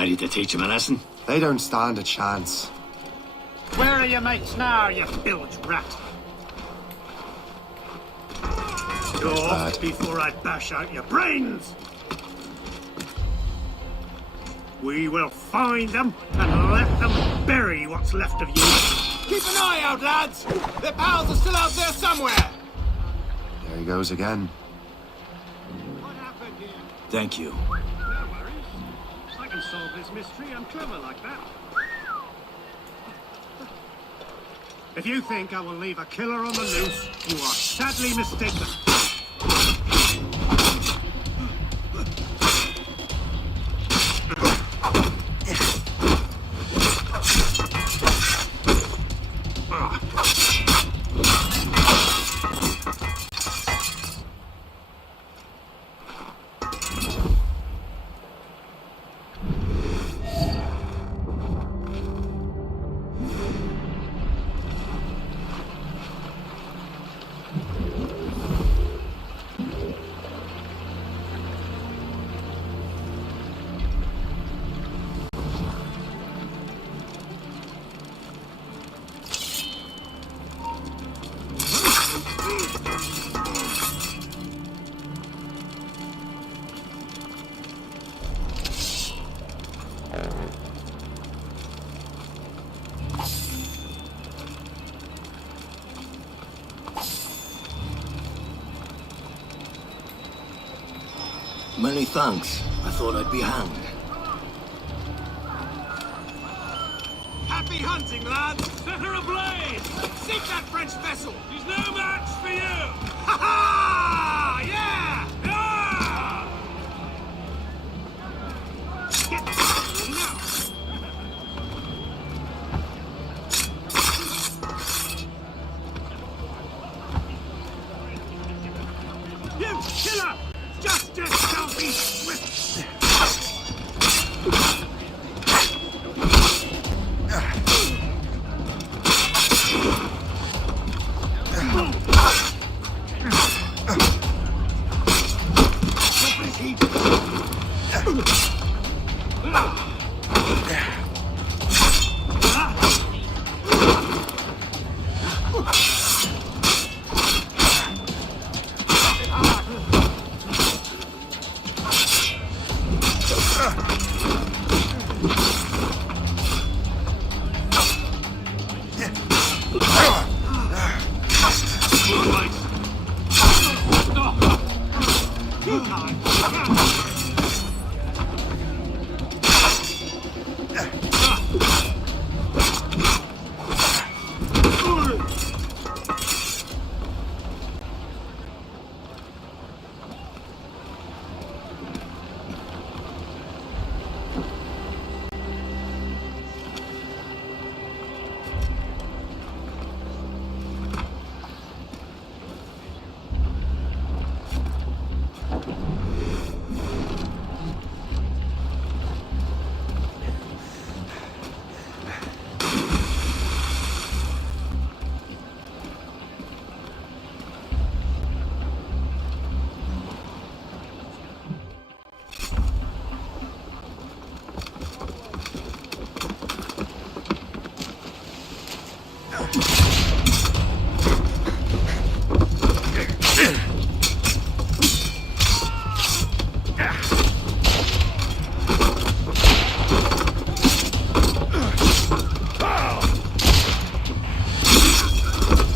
Ready to teach him a lesson? They don't stand a chance. Where are your mates now, you bilge rat? Go off before I bash out your brains! We will find them and let them bury what's left of you. Keep an eye out, lads! Their pals are still out there somewhere! There he goes again. What happened here? Thank you. No worries. I can solve this mystery. I'm clever like that. If you think I will leave a killer on the loose, you are sadly mistaken. Many thanks. I thought I'd be hanged. Happy hunting, lads! Set her ablaze! Sink that French vessel! She's no match for you! Ha ha! Yeah! Get now! You killer! Justice shall be swift!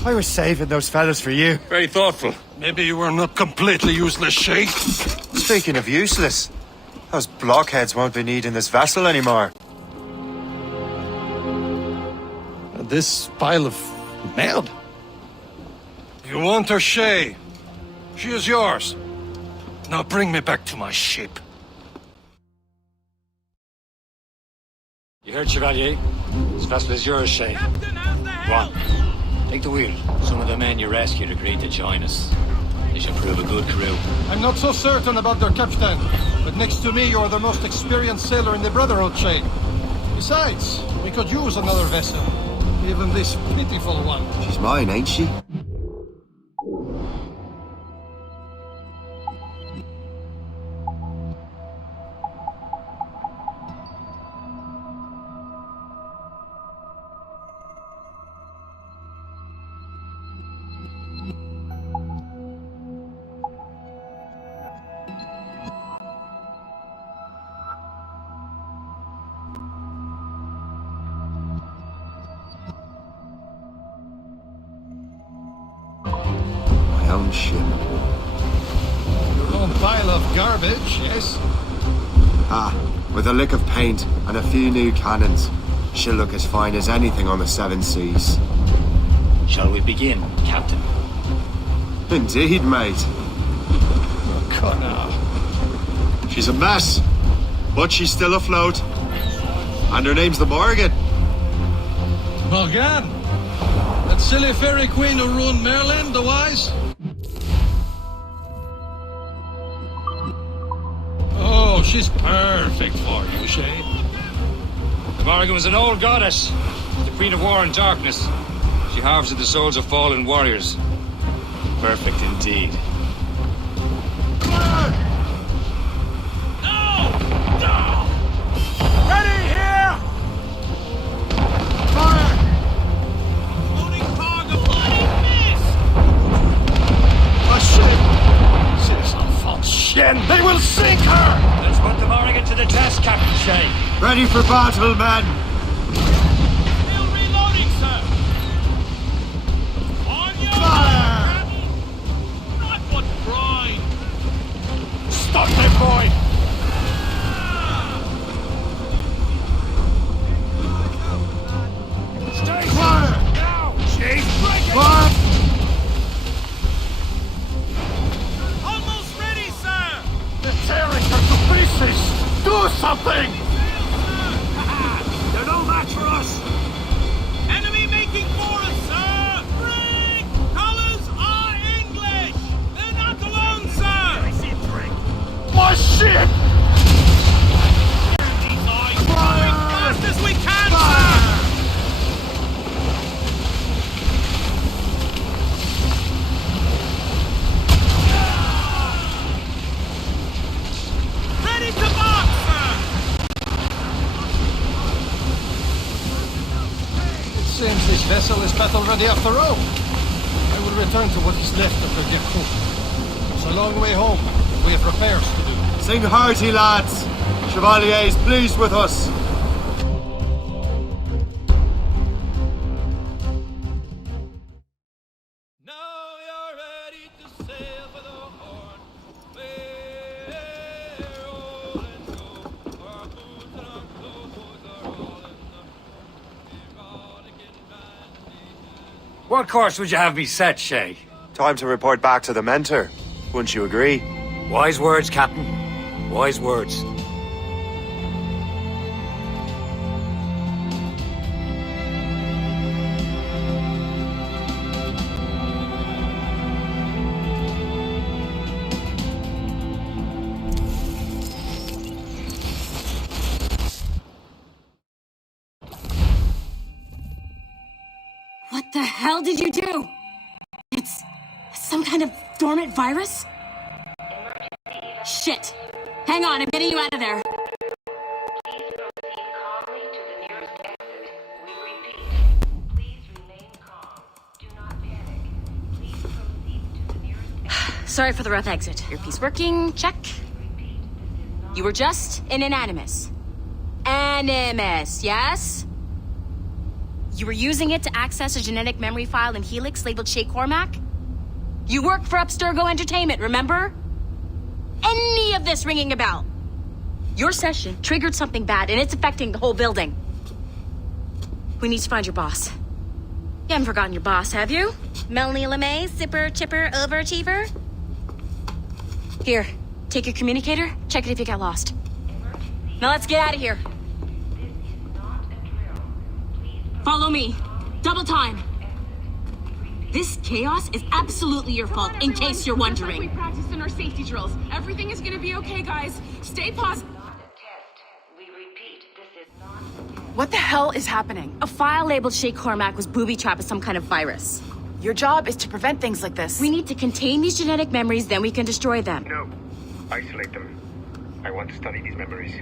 I was saving those fellas for you. Very thoughtful. Maybe you were not completely useless, Shay. Speaking of useless, those blockheads won't be needing this vessel anymore. This pile of merd? You want her, Shay? She is yours. Now bring me back to my ship. You heard, Chevalier? This vessel is yours, Shay. Go on. Take the wheel. Some of the men you rescued agreed to join us. They should prove a good crew. I'm not so certain about their captain, but next to me you're the most experienced sailor in the Brotherhood, Shay. Besides, we could use another vessel. Even this pitiful one. She's mine, ain't she? own ship. Your own pile of garbage, yes? Ah, with a lick of paint and a few new cannons, she'll look as fine as anything on the Seven Seas. Shall we begin, Captain? Indeed, mate. Connor. She's a mess, but she's still afloat. And her name's the Morgan. Morgan? That silly fairy queen who ruined Merlin, the wise? Oh, she's perfect for you, Shay. The Morrigan was an old goddess, the queen of war and darkness. She harvested the souls of fallen warriors. Perfect indeed. They will sink her! Let's put the Morrigan to the test, Captain Shay. Ready for battle, men! Still reloading, sir. On your Fire! Not what brine. Stop that boy! Stay Fire! now, Chief. Fire! Almost ready, sir. They're tearing her to pieces! Do something! They're no match for us. Enemy making for us, sir. Brig! Colors are English. They're not alone, sir. My ship! These eyes going fast as we can, sir. Ready to march, sir. It seems this vessel is battle ready after all. I will return to what is left of her dear crew. It's a long way home. We have repairs to do. Sing hearty, lads! Chevalier is pleased with us. Now you're ready to sail for the Horn. Roll and go. Our boots and our clothes are all in the erotic invitation. What course would you have me set, Shay? Time to report back to the mentor. Wouldn't you agree? Wise words, Captain. Wise words. What the hell did you do? It's some kind of dormant virus? Shit. Hang on, I'm getting you out of there. Please proceed calmly to the nearest exit. We repeat, please remain calm. Do not panic. Please proceed to the nearest exit. Sorry for the rough exit. Earpiece working, check. Repeat, this is not You were just an Animus. Animus, yes? You were using it to access a genetic memory file in Helix labeled Shay Cormac? You worked for Abstergo Entertainment, remember? Any of this ringing a bell? Your session triggered something bad, and it's affecting the whole building. We need to find your boss. You haven't forgotten your boss, have you? Melanie LeMay, zipper, chipper, overachiever? Here, take your communicator, check it if you got lost. Now let's get out of here. Follow me. Double time. This chaos is absolutely your fault, in case you're wondering. We practiced in our safety drills. Everything is gonna be okay, guys. Stay positive. not a test. We repeat, this is not a test. What the hell is happening? A file labeled Shay Cormac was booby-trapped with some kind of virus. Your job is to prevent things like this. We need to contain these genetic memories, then we can destroy them. No. Isolate them. I want to study these memories.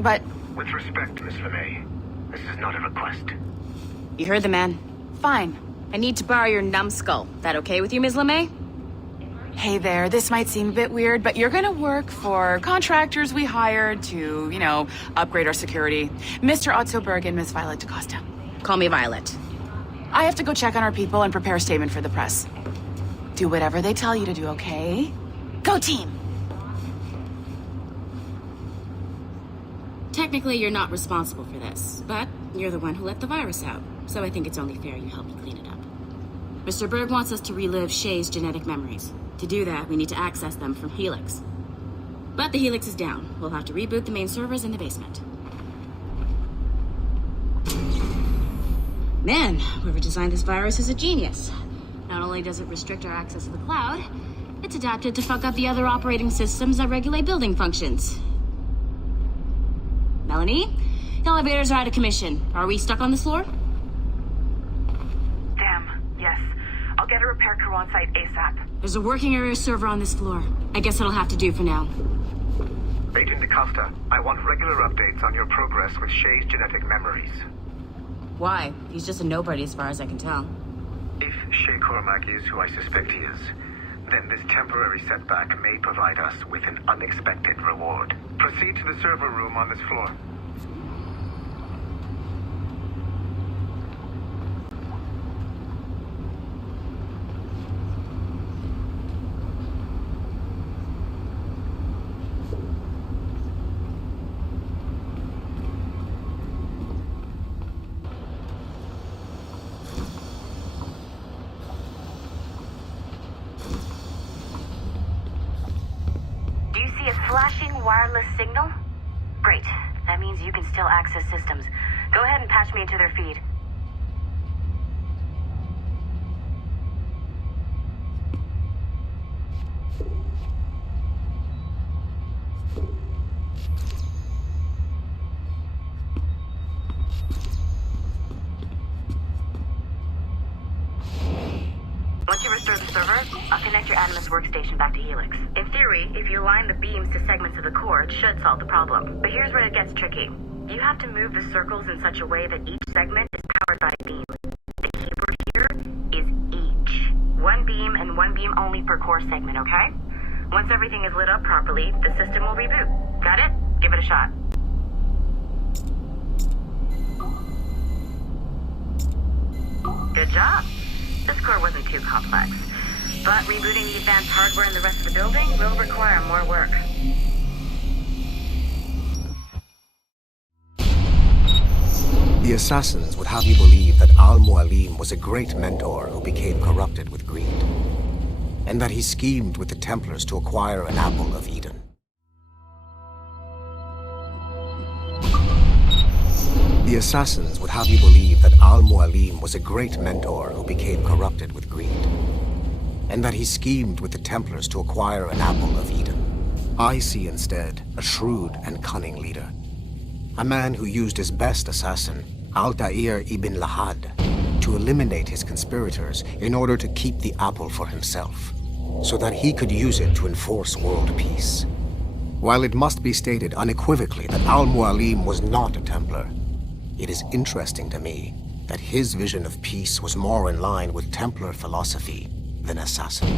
But With respect, Miss LeMay, this is not a request. You heard the man. fine. I need to borrow your numbskull. That okay with you, Ms. LeMay? Hey there, this might seem a bit weird, but you're gonna work for contractors we hired to, upgrade our security. Mr. Otto Berg and Miss Violet DaCosta. Call me Violet. I have to go check on our people and prepare a statement for the press. Do whatever they tell you to do, okay? Go team! Technically, you're not responsible for this, but you're the one who let the virus out, so I think it's only fair you help me clean it up. Mr. Berg wants us to relive Shay's genetic memories. To do that, we need to access them from Helix. But the Helix is down. We'll have to reboot the main servers in the basement. Man, whoever designed this virus is a genius. Not only does it restrict our access to the cloud, it's adapted to fuck up the other operating systems that regulate building functions. Melanie? Elevators are out of commission. Are we stuck on this floor? Damn, yes. I'll get a repair crew on site ASAP. There's a working area server on this floor. I guess it'll have to do for now. Agent DaCosta, I want regular updates on your progress with Shay's genetic memories. Why? He's just a nobody as far as I can tell. If Shay Cormac is who I suspect he is, then this temporary setback may provide us with an unexpected reward. Proceed to the server room on this floor. Flashing wireless signal? Great. That means you can still access systems. Go ahead and patch me into their feed. Once you restore the server, I'll connect your Animus workstation back to Helix. In theory, if you align the beams to segments of the core, it should solve the problem. But here's where it gets tricky. You have to move the circles in such a way that each segment is powered by a beam. The keyword here is each. One beam and one beam only per core segment, okay? Once everything is lit up properly, the system will reboot. Got it? Give it a shot. Good job. This core wasn't too complex, but rebooting the advanced hardware in the rest of the building will require more work. The assassins would have you believe that Al-Mualim was a great mentor who became corrupted with greed, and that he schemed with the Templars to acquire an apple of Eden. The assassins would have you believe that Al-Mualim was a great mentor who became corrupted with greed, and that he schemed with the Templars to acquire an apple of Eden. I see instead a shrewd and cunning leader, a man who used his best assassin, Altair ibn Lahad, to eliminate his conspirators in order to keep the apple for himself, so that he could use it to enforce world peace. While it must be stated unequivocally that Al-Mualim was not a Templar, it is interesting to me that his vision of peace was more in line with Templar philosophy than assassin.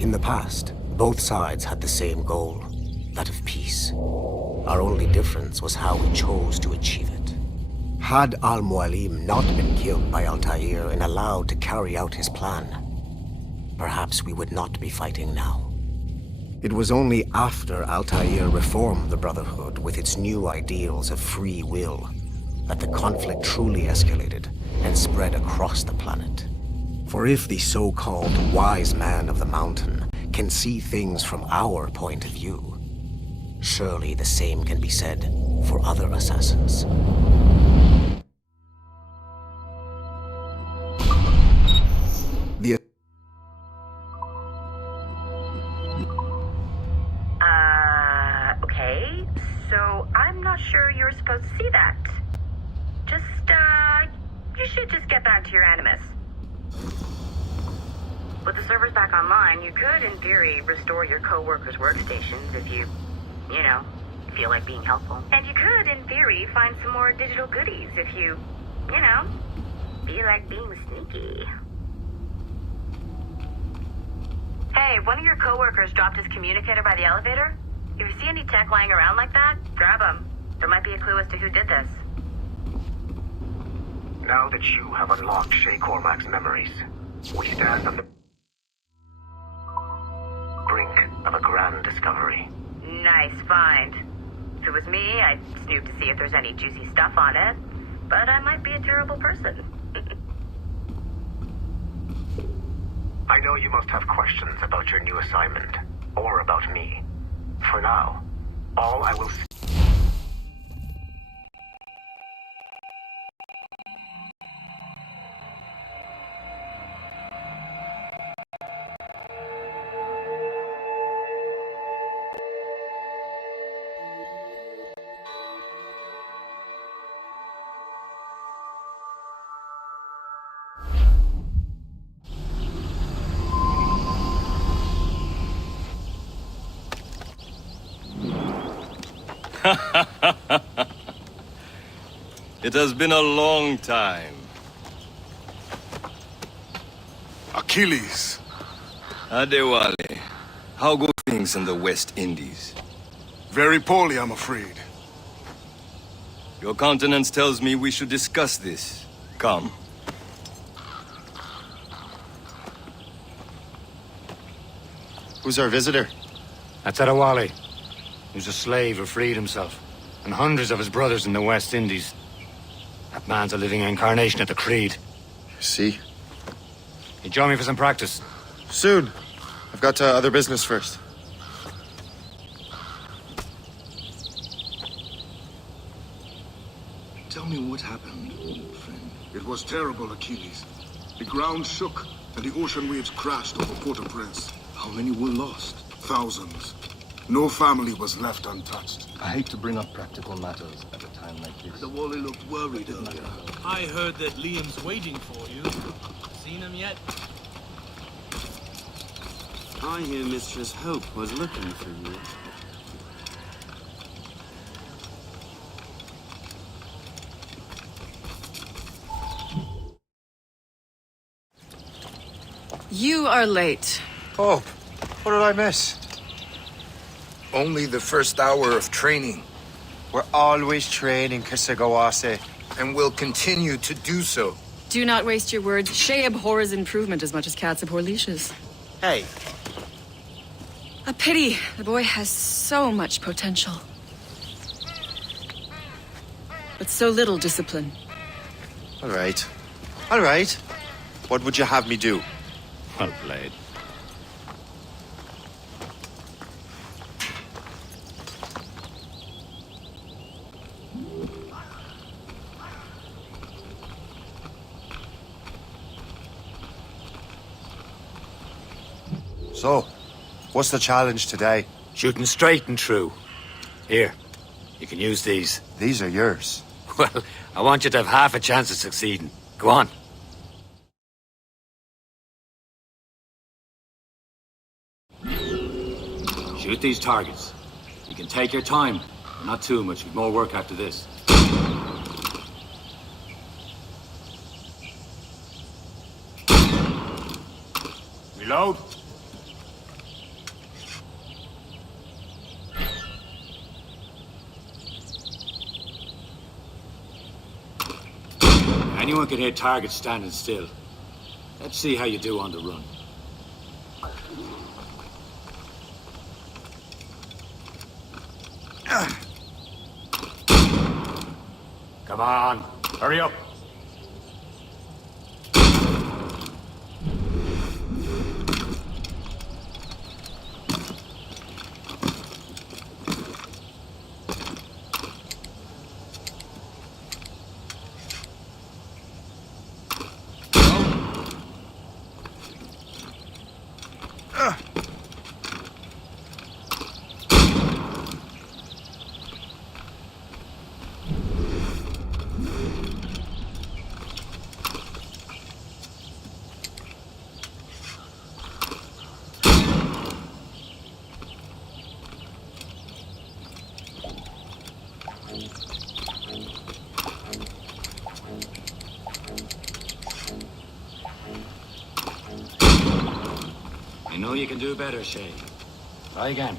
In the past, both sides had the same goal, that of peace. Our only difference was how we chose to achieve it. Had Al-Mualim not been killed by Altair and allowed to carry out his plan, perhaps we would not be fighting now. It was only after Altair reformed the Brotherhood with its new ideals of free will that the conflict truly escalated and spread across the planet. For if the so-called wise man of the mountain can see things from our point of view, surely the same can be said for other assassins. Okay, so I'm not sure you're supposed to see that. You should just get back to your Animus. With the servers back online, you could, in theory, restore your co-workers' workstations if you feel like being helpful. And you could, in theory, find some more digital goodies if you feel like being sneaky. Hey, one of your co-workers dropped his communicator by the elevator. If you see any tech lying around like that, grab them. There might be a clue as to who did this. Now that you have unlocked Shay Cormac's memories, we stand on the... discovery. Nice find. If it was me, I'd snoop to see if there's any juicy stuff on it. But I might be a terrible person. I know you must have questions about your new assignment, or about me. For now, all I will... It has been a long time. Achilles. Adewale, how go things in the West Indies? Very poorly, I'm afraid. Your countenance tells me we should discuss this. Come. Who's our visitor? That's Adewale. He was a slave who freed himself, and hundreds of his brothers in the West Indies. That man's a living incarnation of the Creed. See? You join me for some practice? Soon. I've got other business first. Tell me what happened, old friend. It was terrible, Achilles. The ground shook, and the ocean waves crashed over Port-au-Prince. How many were lost? Thousands. No family was left untouched. I hate to bring up practical matters at a time like this. The Wally looked worried earlier. I heard that Liam's waiting for you. Seen him yet? I hear Mistress Hope was looking for you. You are late. Oh, what did I miss? Only the first hour of training. We're always training, Kisagawase. And will continue to do so. Do not waste your words. Shay abhors improvement as much as cats abhor leashes. Hey. A pity. The boy has so much potential. But so little discipline. All right. All right. What would you have me do? Well played. So, what's the challenge today? Shooting straight and true. Here, you can use these. These are yours. Well, I want you to have half a chance of succeeding. Go on. Shoot these targets. You can take your time, but not too much. We've more work after this. Reload. Anyone can hit targets standing still. Let's see how you do on the run. Come on, hurry up. I know you can do better, Shay. Try again.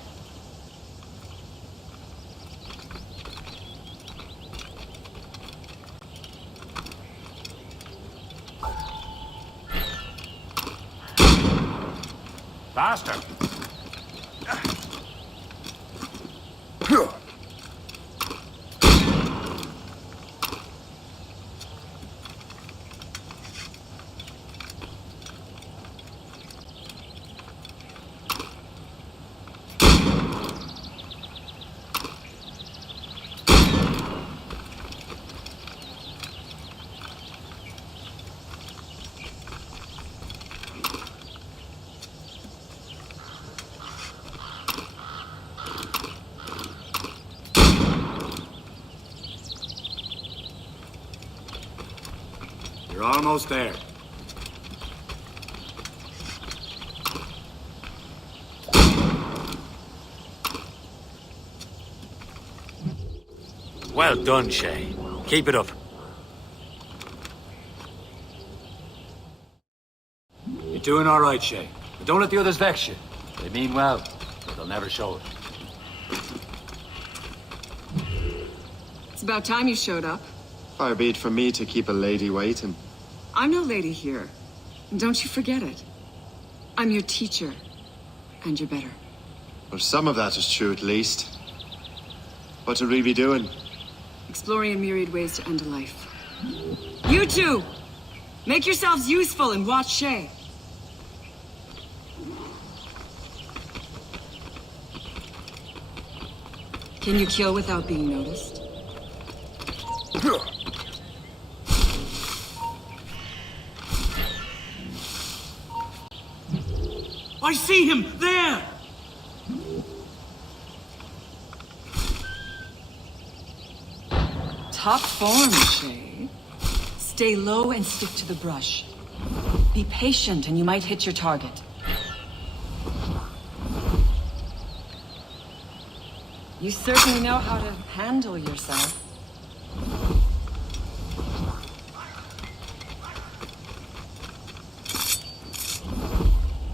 Faster. You're almost there. Well done, Shay. Keep it up. You're doing all right, Shay. But don't let the others vex you. They mean well, but they'll never show it. It's about time you showed up. Far be it from me to keep a lady waiting. I'm no lady here. And don't you forget it. I'm your teacher. And you're better. Well, some of that is true at least. What would we be doing? Exploring a myriad ways to end a life. You two! Make yourselves useful and watch Shay. Can you kill without being noticed? I see him! There! Top form, Shay. Stay low and stick to the brush. Be patient and you might hit your target. You certainly know how to handle yourself.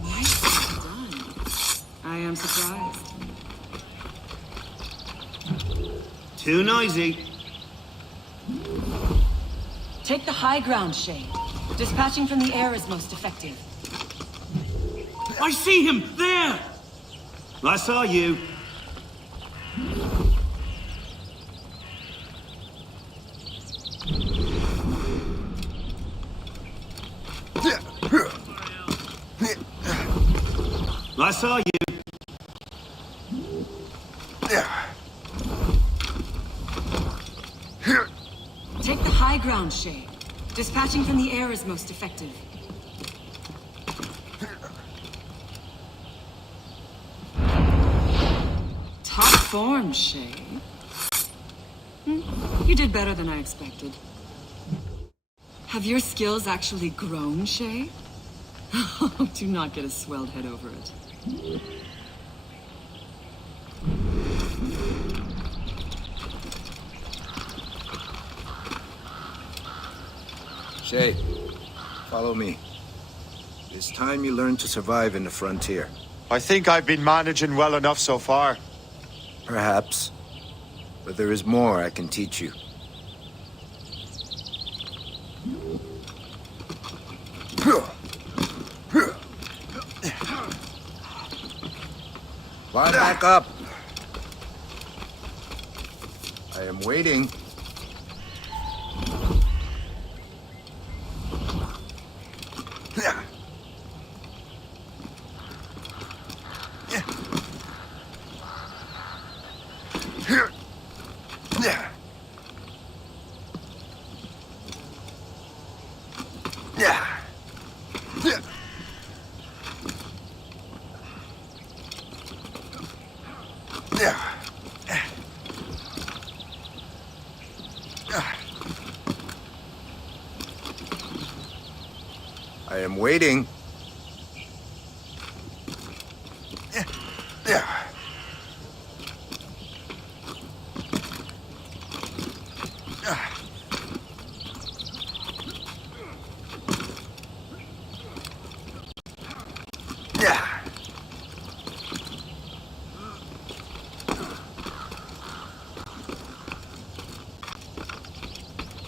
Nicely done. I am surprised. Too noisy. Take the high ground, Shay. Dispatching from the air is most effective. I see him! There! I saw you. I saw you. Take the high ground, Shay. Dispatching from the air is most effective. Top form, Shay. You did better than I expected. Have your skills actually grown, Shay? Do not get a swelled head over it. Shay, follow me. It's time you learn to survive in the frontier. I think I've been managing well enough so far. Perhaps. But there is more I can teach you. Line back up. I am waiting. I am waiting.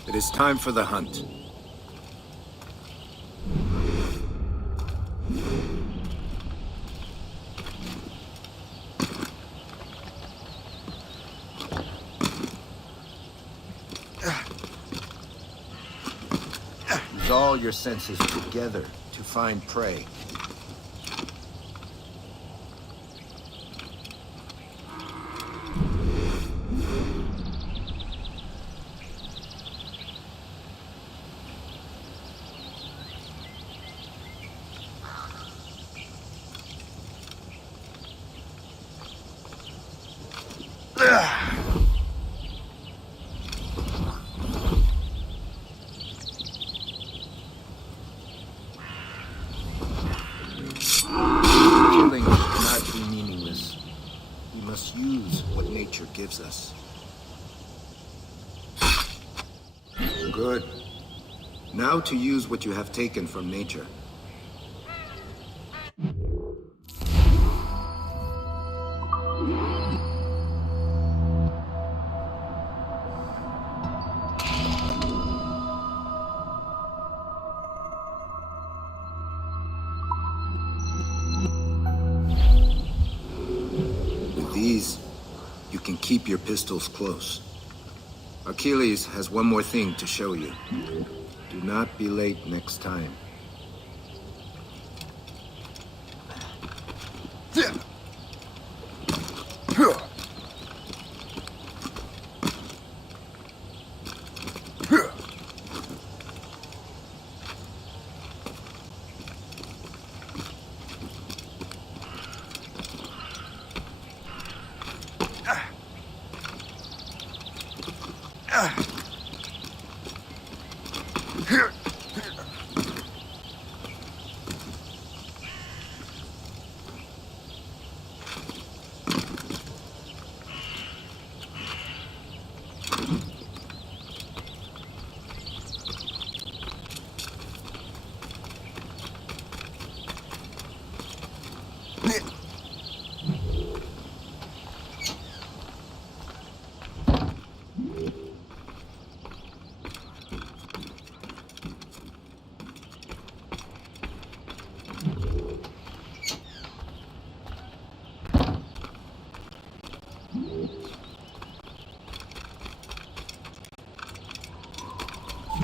It is time for the hunt. Use all your senses together to find prey. gives us. Good. Now to use what you have taken from nature. With these, you can keep your pistols close. Achilles has one more thing to show you. Do not be late next time.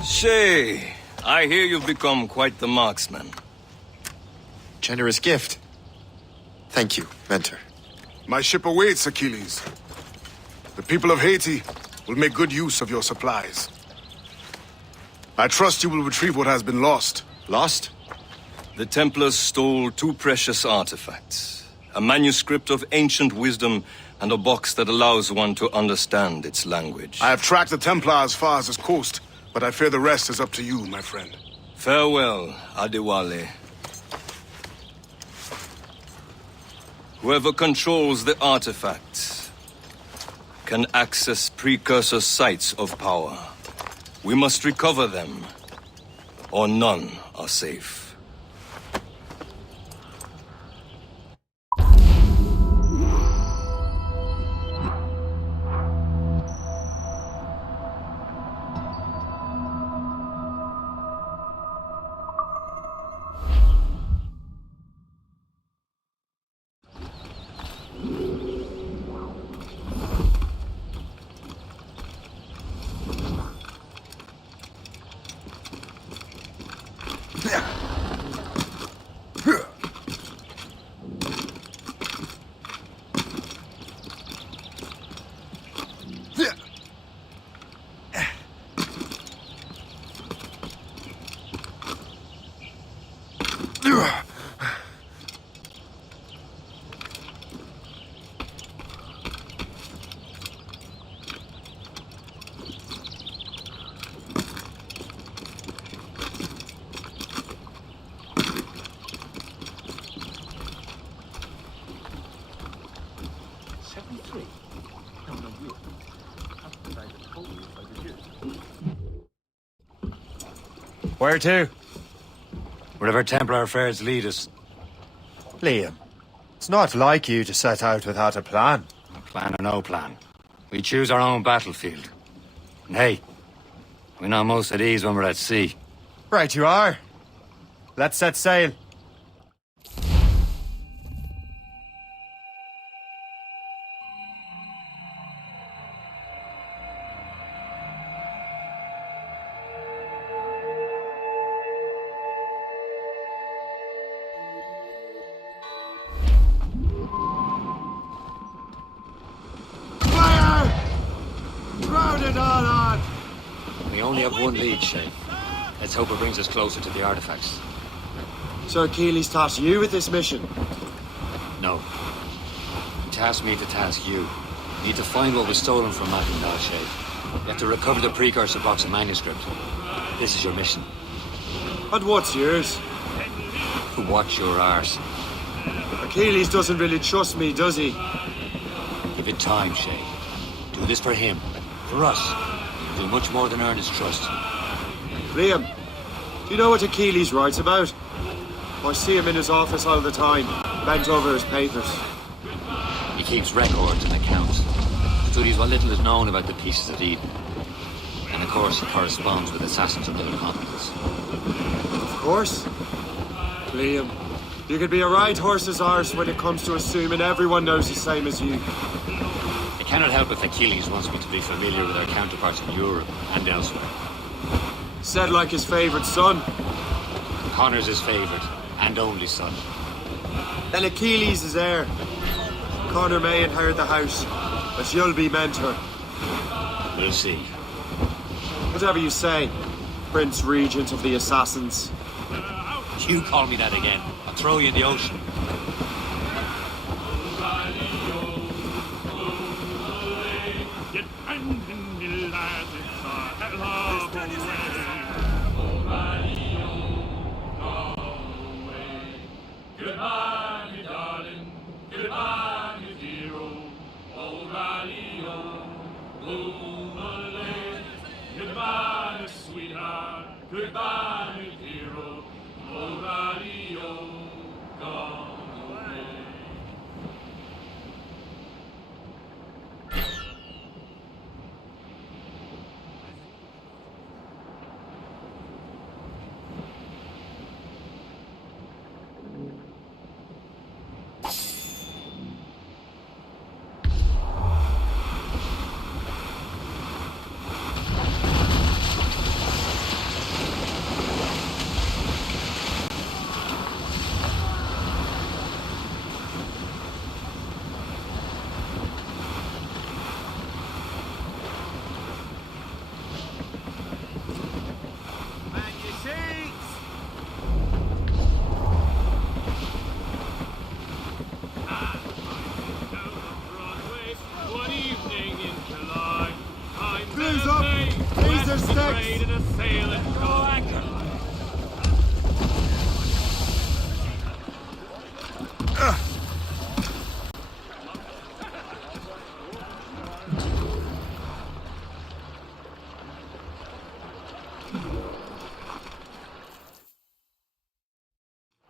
Shay, I hear you've become quite the marksman. Generous gift. Thank you, Mentor. My ship awaits, Achilles. The people of Haiti will make good use of your supplies. I trust you will retrieve what has been lost. Lost? The Templars stole 2 precious artifacts. A manuscript of ancient wisdom and a box that allows one to understand its language. I have tracked the Templar as far as this coast, but I fear the rest is up to you, my friend. Farewell, Adewale. Whoever controls the artifacts can access precursor sites of power. We must recover them, or none are safe. Where to? Wherever Templar affairs lead us. Liam, it's not like you to set out without a plan. Plan or no plan. We choose our own battlefield. And hey, we know most at ease when we're at sea. Right you are. Let's set sail. We only have one lead, Shay. Let's hope it brings us closer to the artifacts. So Achilles tasked you with this mission? No. He tasked me to task you. You need to find what was stolen from Mackindal, Shay. You have to recover the precursor box of manuscript. This is your mission. And what's yours? Watch your arse. Achilles doesn't really trust me, does he? Give it time, Shay. Do this for him. For us. You'll do much more than earn his trust. Liam, do you know what Achilles writes about? I see him in his office all the time, bent over his papers. He keeps records and accounts. Studies what little is known about the pieces of Eden. And of course, he corresponds with assassins of other continents. Of course. Liam, you could be a right horse's arse when it comes to assuming everyone knows the same as you. I cannot help if Achilles wants me to be familiar with our counterparts in Europe and elsewhere. Said like his favourite son. Connor's his favourite and only son. Then Achilles is heir. Connor may inherit the house, but you'll be mentor. We'll see. Whatever you say, Prince Regent of the Assassins. You call me that again, I'll throw you in the ocean. Goodbye, me darling. Goodbye, me dear old Rally-O. Goodbye, me sweetheart. Goodbye, me dear old Rally-O. Gone away.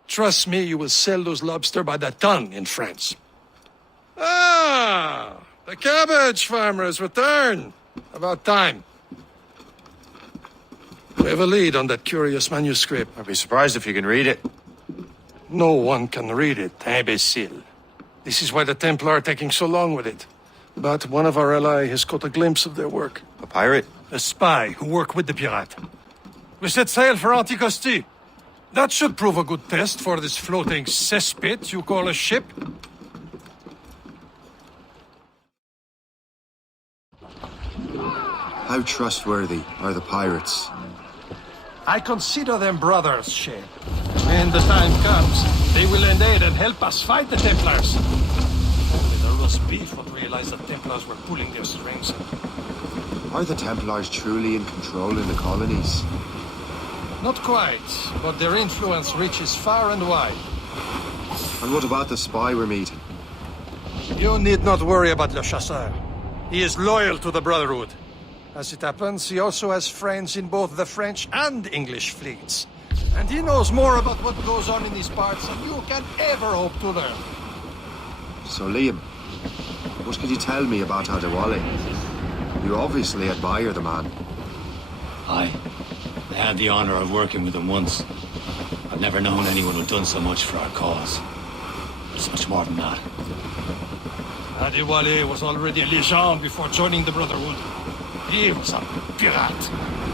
Trust me, you will sell those lobster by the ton in France. Ah, the cabbage farmers return. About time. We have a lead on that curious manuscript. I'd be surprised if you can read it. No one can read it, imbecile. This is why the Templar are taking so long with it. But one of our allies has caught a glimpse of their work. A pirate? A spy who worked with the pirate. We set sail for Anticosti. That should prove a good test for this floating cesspit you call a ship. How trustworthy are the pirates? I consider them brothers, Shay. When the time comes, they will lend aid and help us fight the Templars. Only the roast beef would realize the Templars were pulling their strings. Are the Templars truly in control in the colonies? Not quite, but their influence reaches far and wide. And what about the spy we're meeting? You need not worry about Le Chasseur. He is loyal to the Brotherhood. As it happens, he also has friends in both the French and English fleets. And he knows more about what goes on in these parts than you can ever hope to learn. So, Liam, what can you tell me about Adewale? You obviously admire the man. Aye. I had the honor of working with him once. I've never known anyone who'd done so much for our cause. It's much more than that. Adewale was already a legend before joining the Brotherhood. He was a pirate.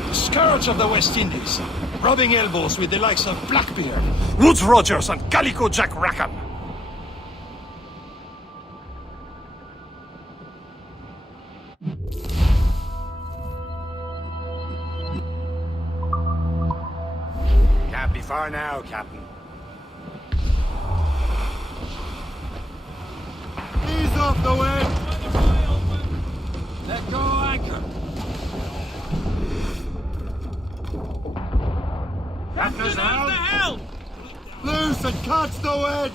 The scourge of the West Indies. Rubbing elbows with the likes of Blackbeard, Woodes Rogers, and Calico Jack Rackham. Can't be far now, Captain. Ease off the wind! Let go anchor. Captain's the helm! Loose and catch the wind!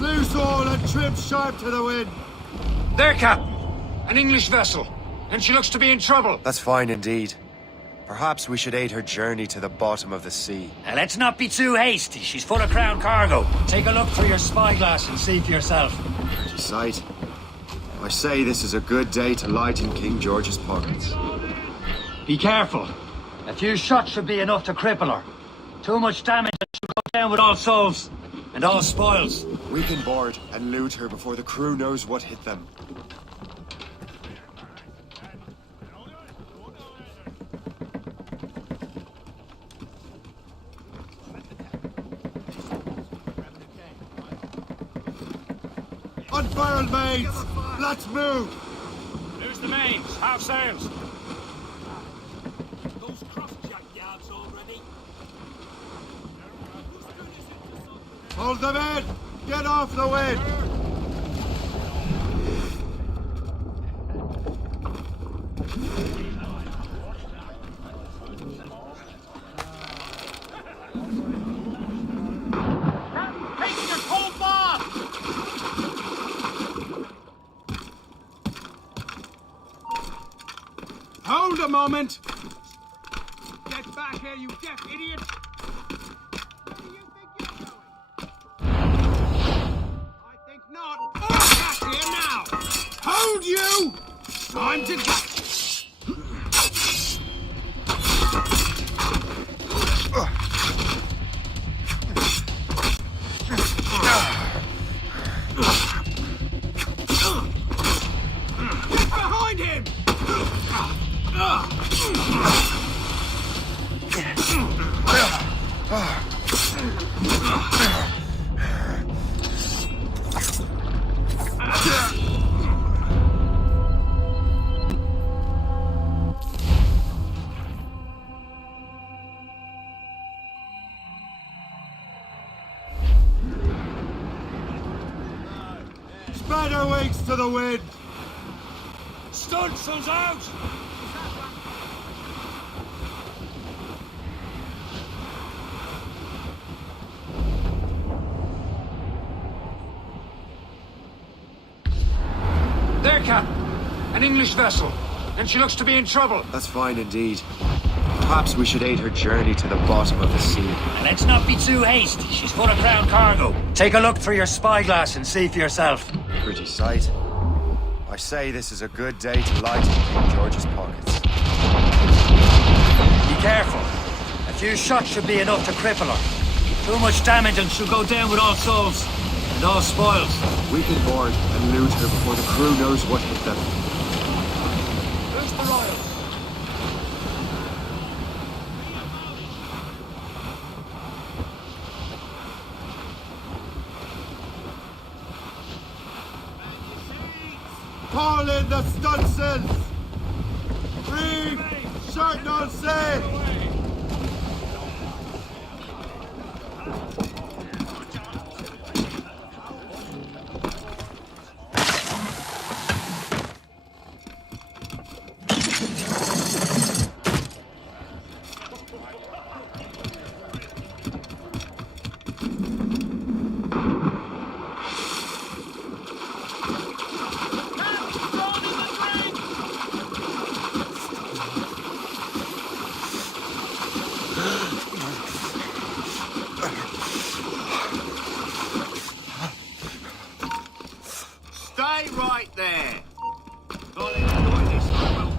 Loose all and trim sharp to the wind! There, Captain. An English vessel. And she looks to be in trouble. That's fine indeed. Perhaps we should aid her journey to the bottom of the sea. Now, let's not be too hasty. She's full of crown cargo. Take a look through your spyglass and see for yourself. Pretty sight. I say this is a good day to lighten King George's pockets. Be careful. A few shots should be enough to cripple her. Too much damage and she'll go down with all souls. And all spoils. We can board and loot her before the crew knows what hit them. Unfurled, mates! Let's move! Who's the mains? Half sails. Those crossjack yards already. Hold them in! Get off the wind! Taking a cold bath! Hold a moment! Get back here, you deaf idiot! Where do you think you're going? I think not. Back here now! Hold you! Time to go! Get behind him! Spread her wings to the wind! Stunsails out! There, Captain. An English vessel. And she looks to be in trouble. That's fine indeed. Perhaps we should aid her journey to the bottom of the sea. And let's not be too hasty. She's full of crown cargo. Take a look through your spyglass and see for yourself. Pretty sight. I say this is a good day to lighten King George's pockets. Be careful. A few shots should be enough to cripple her. Too much damage and she'll go down with all souls. And all spoils. We can board and loot her before the crew knows what hit them. Where's the Royals? Haul in the stunsails! Reeve! Short on sail! Stay right there! I'll enjoy this, I will.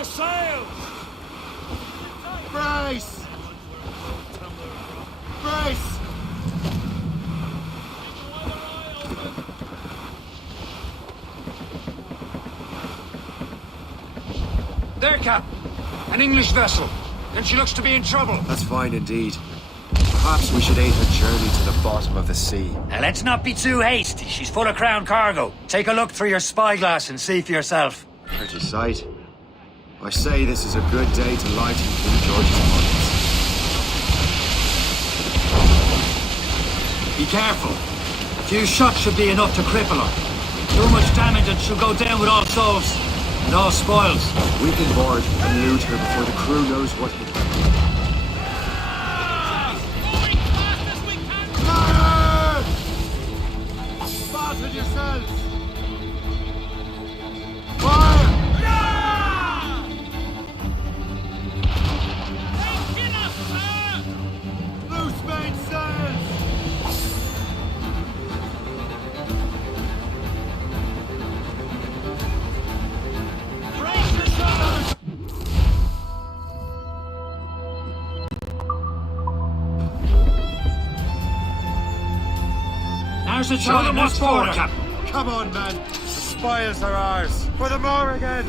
the sails! Brace! Brace! There, Cap! An English vessel. Then she looks to be in trouble. That's fine indeed. Perhaps we should aid her journey to the bottom of the sea. Now, let's not be too hasty. She's full of crown cargo. Take a look through your spyglass and see for yourself. Pretty sight. I say this is a good day to lighten King George's pockets. Be careful. A few shots should be enough to cripple her. Too much damage and she'll go down with all souls. And all spoils. We can board and loot her before the crew knows what hit her. Fire! With yourselves! Fire! Loose main sails! Now's the Show time. them Let's what's forward, board her. Captain. Come on, man. The spoils are ours. For the Morrigan!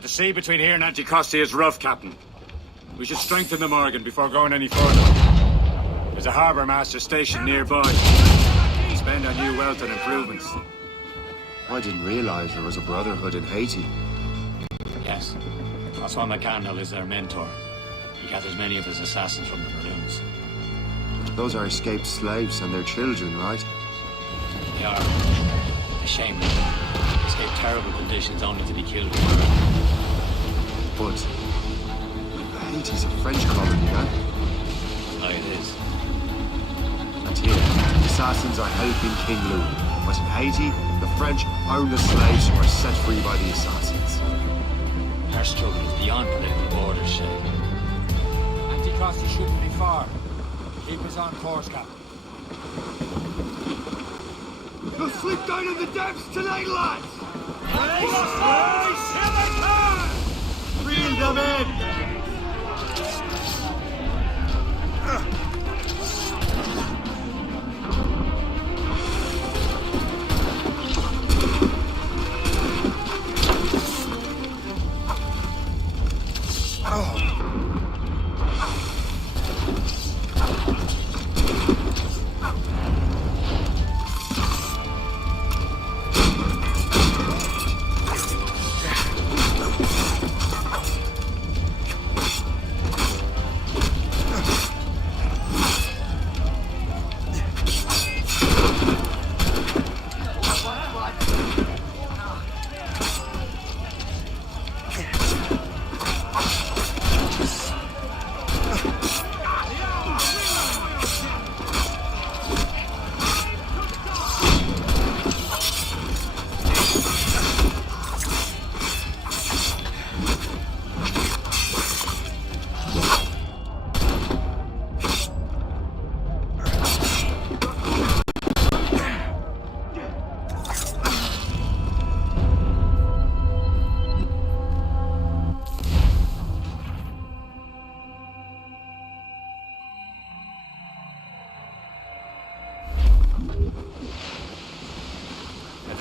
The sea between here and Anticosti is rough, Captain. We should strengthen the Morgan before going any further. There's a harbour master stationed nearby. Spend our new wealth on improvements. I didn't realize there was a brotherhood in Haiti. Yes. That's why McCandle is their mentor. He gathers many of his assassins from the Maroons. Those are escaped slaves and their children, right? They are. A shame. They escape terrible conditions only to be killed and murdered. But Haiti's a French colony, no? Aye, it is. And here, the assassins are helping King Louis. But in Haiti, the French own the slaves who are set free by the assassins. Our struggle is beyond political borders, Shay. Anticosti shouldn't be far. Keep us on course, Captain. You'll sleep down in the depths tonight, lads! Reel them in!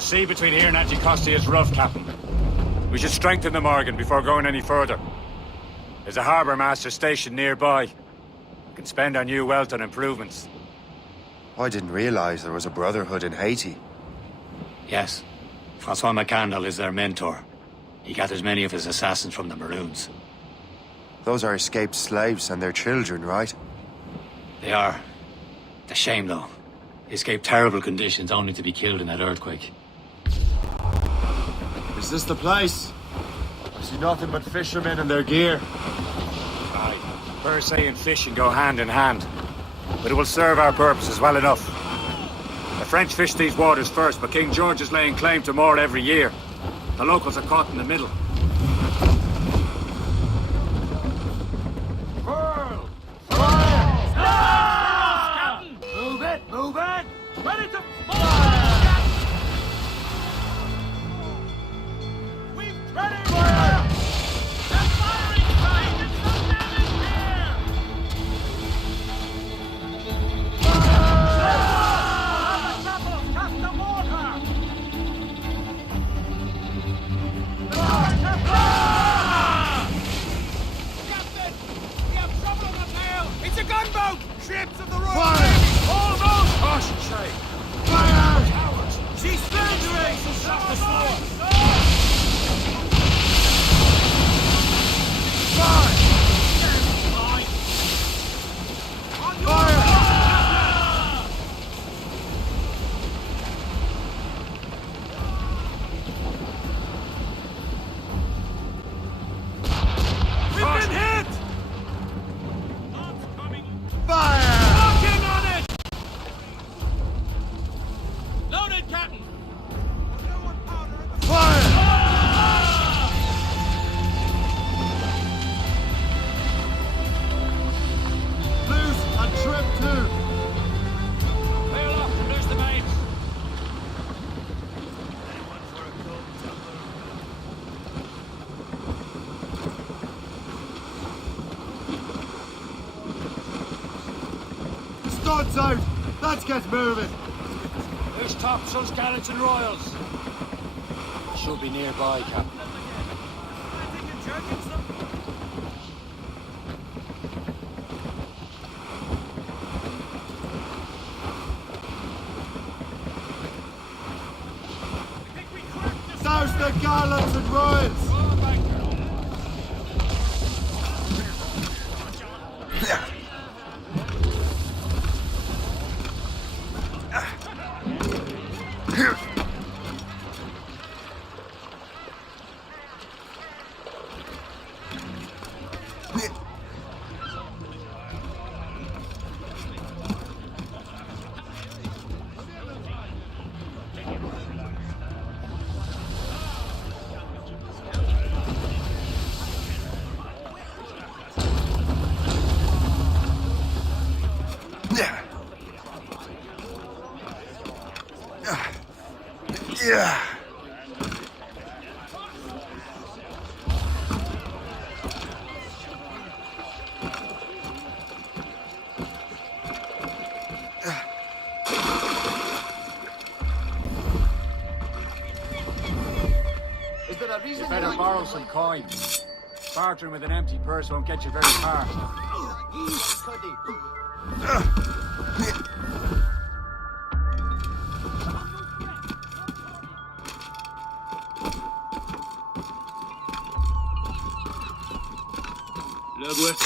sea between here and Anticosti is rough, Captain. We should strengthen the Morgan before going any further. There's a harbour master stationed nearby. We can spend our new wealth on improvements. I didn't realize there was a brotherhood in Haiti. Yes. Francois McCandle is their mentor. He gathers many of his assassins from the Maroons. Those are escaped slaves and their children, right? They are. It's a shame, though. They escaped terrible conditions only to be killed in that earthquake. Is this the place? I see nothing but fishermen and their gear. Aye. Per se and fishing go hand in hand. But it will serve our purposes well enough. The French fish these waters first, but King George is laying claim to more every year. The locals are caught in the middle. Furl! Fire! Captain! Move it! Move it! Ready to fire! We've ready! Fire! They're firing, Frank! It's so damage here! Fire! Cast the water! Captain! We have trouble on the tail! It's a gunboat! Ships of the Royal Navy! Almost! Caution, Shay! Fire! Cowards! She's thundering! Shut the slower! Fire! On your fire! We've been hit! Bombs coming! Fire! Working on it! Loaded, Captain! Fire! Loose and trim too! Bail up and lose the mates! Anyone for a cold Studs out! Let's get moving! There's topsails, gallants and royals. Should be nearby, Captain. Souse the gallants and royals! Yeah. You better borrow some coins. Bartering with an empty purse won't get you very far. La boîte.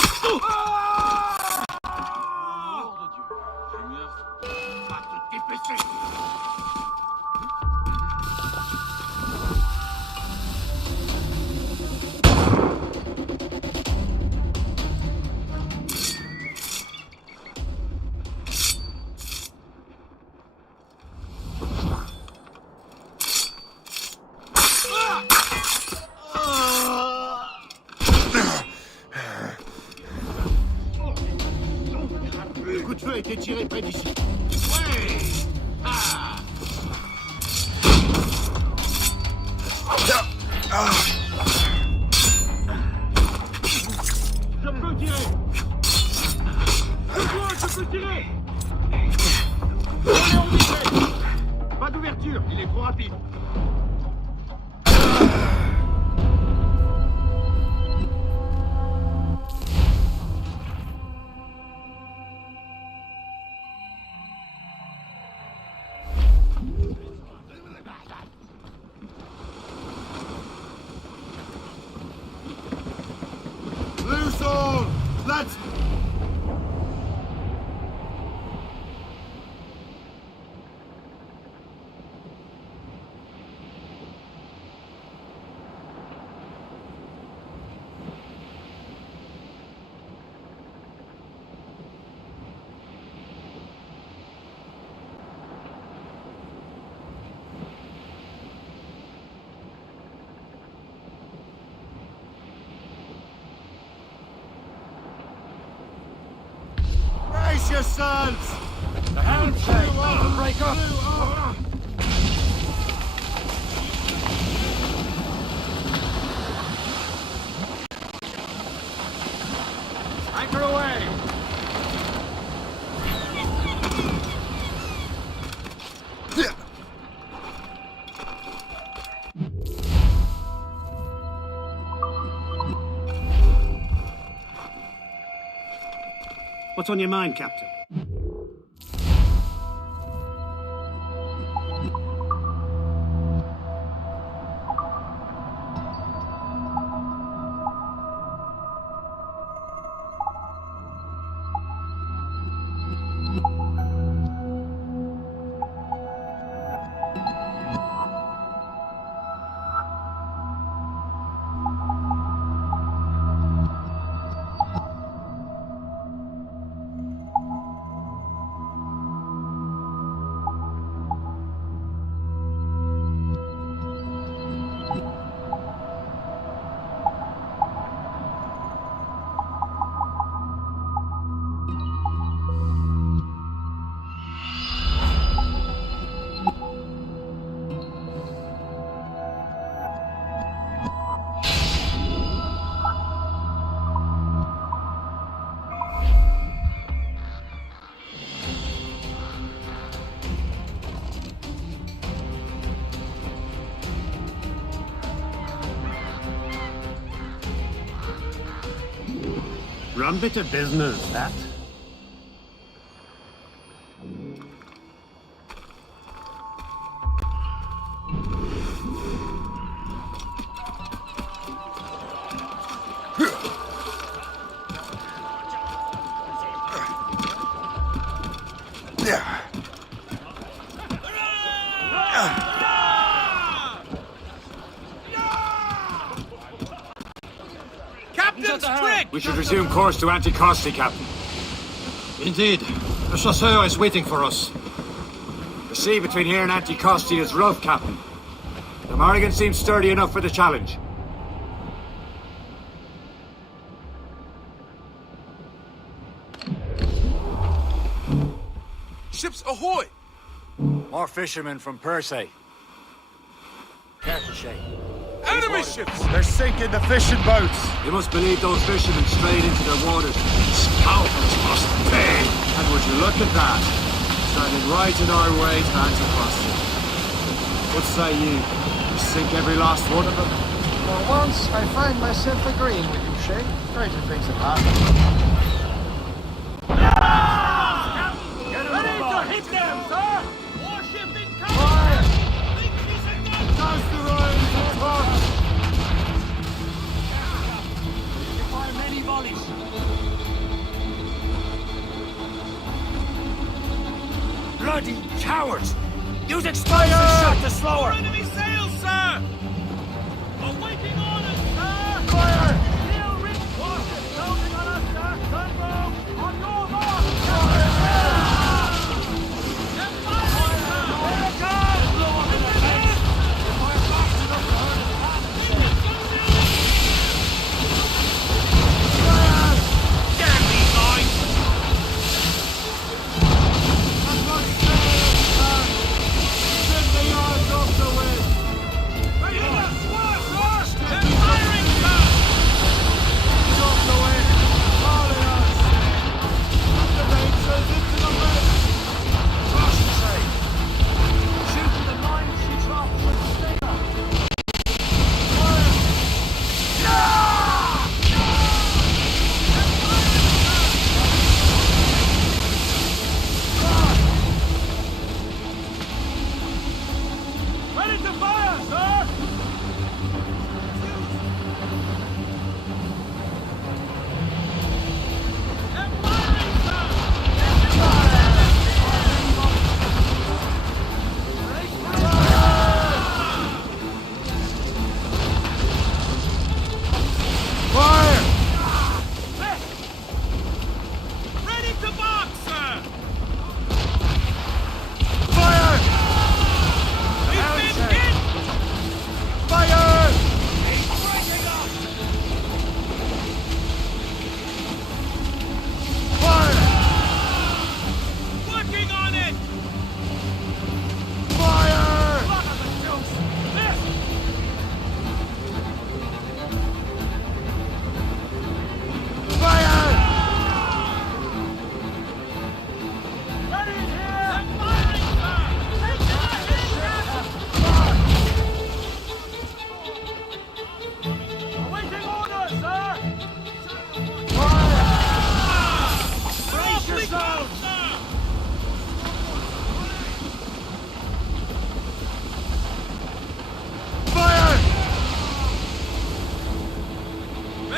Le coup de feu a été tiré près d'ici. Ouais! Ah! Je peux tirer! Je peux tirer! Allez, on y fait! Pas d'ouverture! voiture, il est trop rapide. Loose all! Let's... Brace yourselves! The helm shake! Break up! Anchor away! What's on your mind, Captain? Rum bit of business, that. Captain's trick! We should resume course to Anticosti, Captain. Indeed. The chasseur is waiting for us. The sea between here and Anticosti is rough, Captain. The Morrigan seems sturdy enough for the challenge. Ships ahoy! More fishermen from Persay. Careful, Shay. Enemy ships! They're sinking the fishing boats. You must believe those fishermen strayed into their waters. Scalpers must pay! And would you look at that? Standing right in our way to Anticosti. What say you? You sink every last one of them? For once, I find myself agreeing with you, Shay. Stranger things have happened. Ready to hit them, sir! Warship incoming! Toss the roads, attack! Fire many volleys. Bloody cowards! Use explosive shot to slow her! Enemy sails, sir! Awaiting orders, sir! Fire! Steel rig warship closing on us, sir! Gunboat, on your mark! Off the way!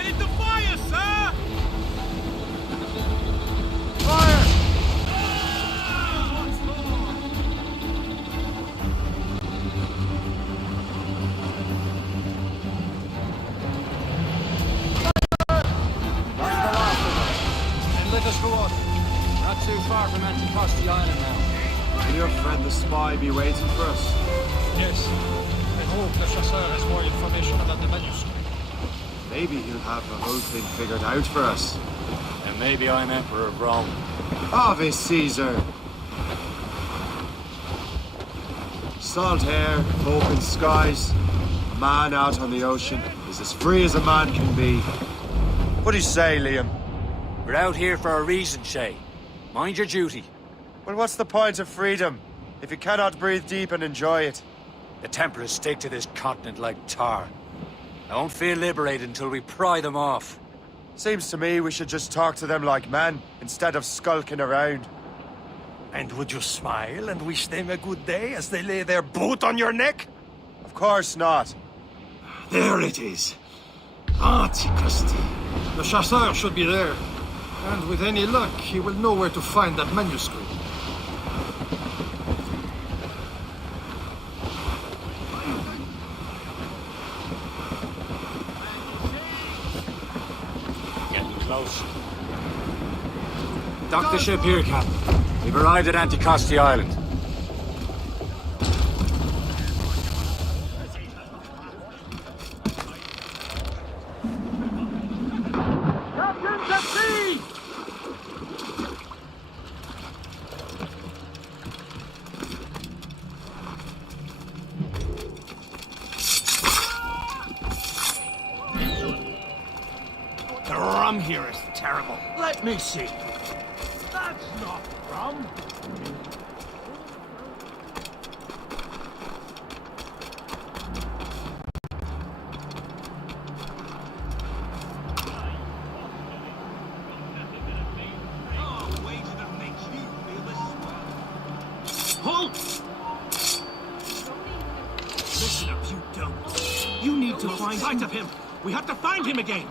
Headed to fire, sir! Fire! Then let us go on. Not too far from Anticosti Island now. Will your friend the spy be waiting for us? Yes. I hope Le Chasseur has more information about the manuscript. Maybe he'll have the whole thing figured out for us. And maybe I'm Emperor of Rome. Ave Caesar! Salt hair, open skies, a man out on the ocean is as free as a man can be. What do you say, Liam? We're out here for a reason, Shay. Mind your duty. Well, what's the point of freedom if you cannot breathe deep and enjoy it? The Templars stick to this continent like tar. I won't feel liberated until we pry them off. Seems to me we should just talk to them like men, instead of skulking around. And would you smile and wish them a good day as they lay their boot on your neck? Of course not. There it is. Anticosti. The Chasseur should be there. And with any luck, he will know where to find that manuscript. Getting close. Dock the ship here, Captain. We've arrived at Anticosti Island. Captain's at sea! The rum here is terrible. Let me see. That's not rum. Halt! Listen up, you don't. You need to find sight of him. We have to find him again.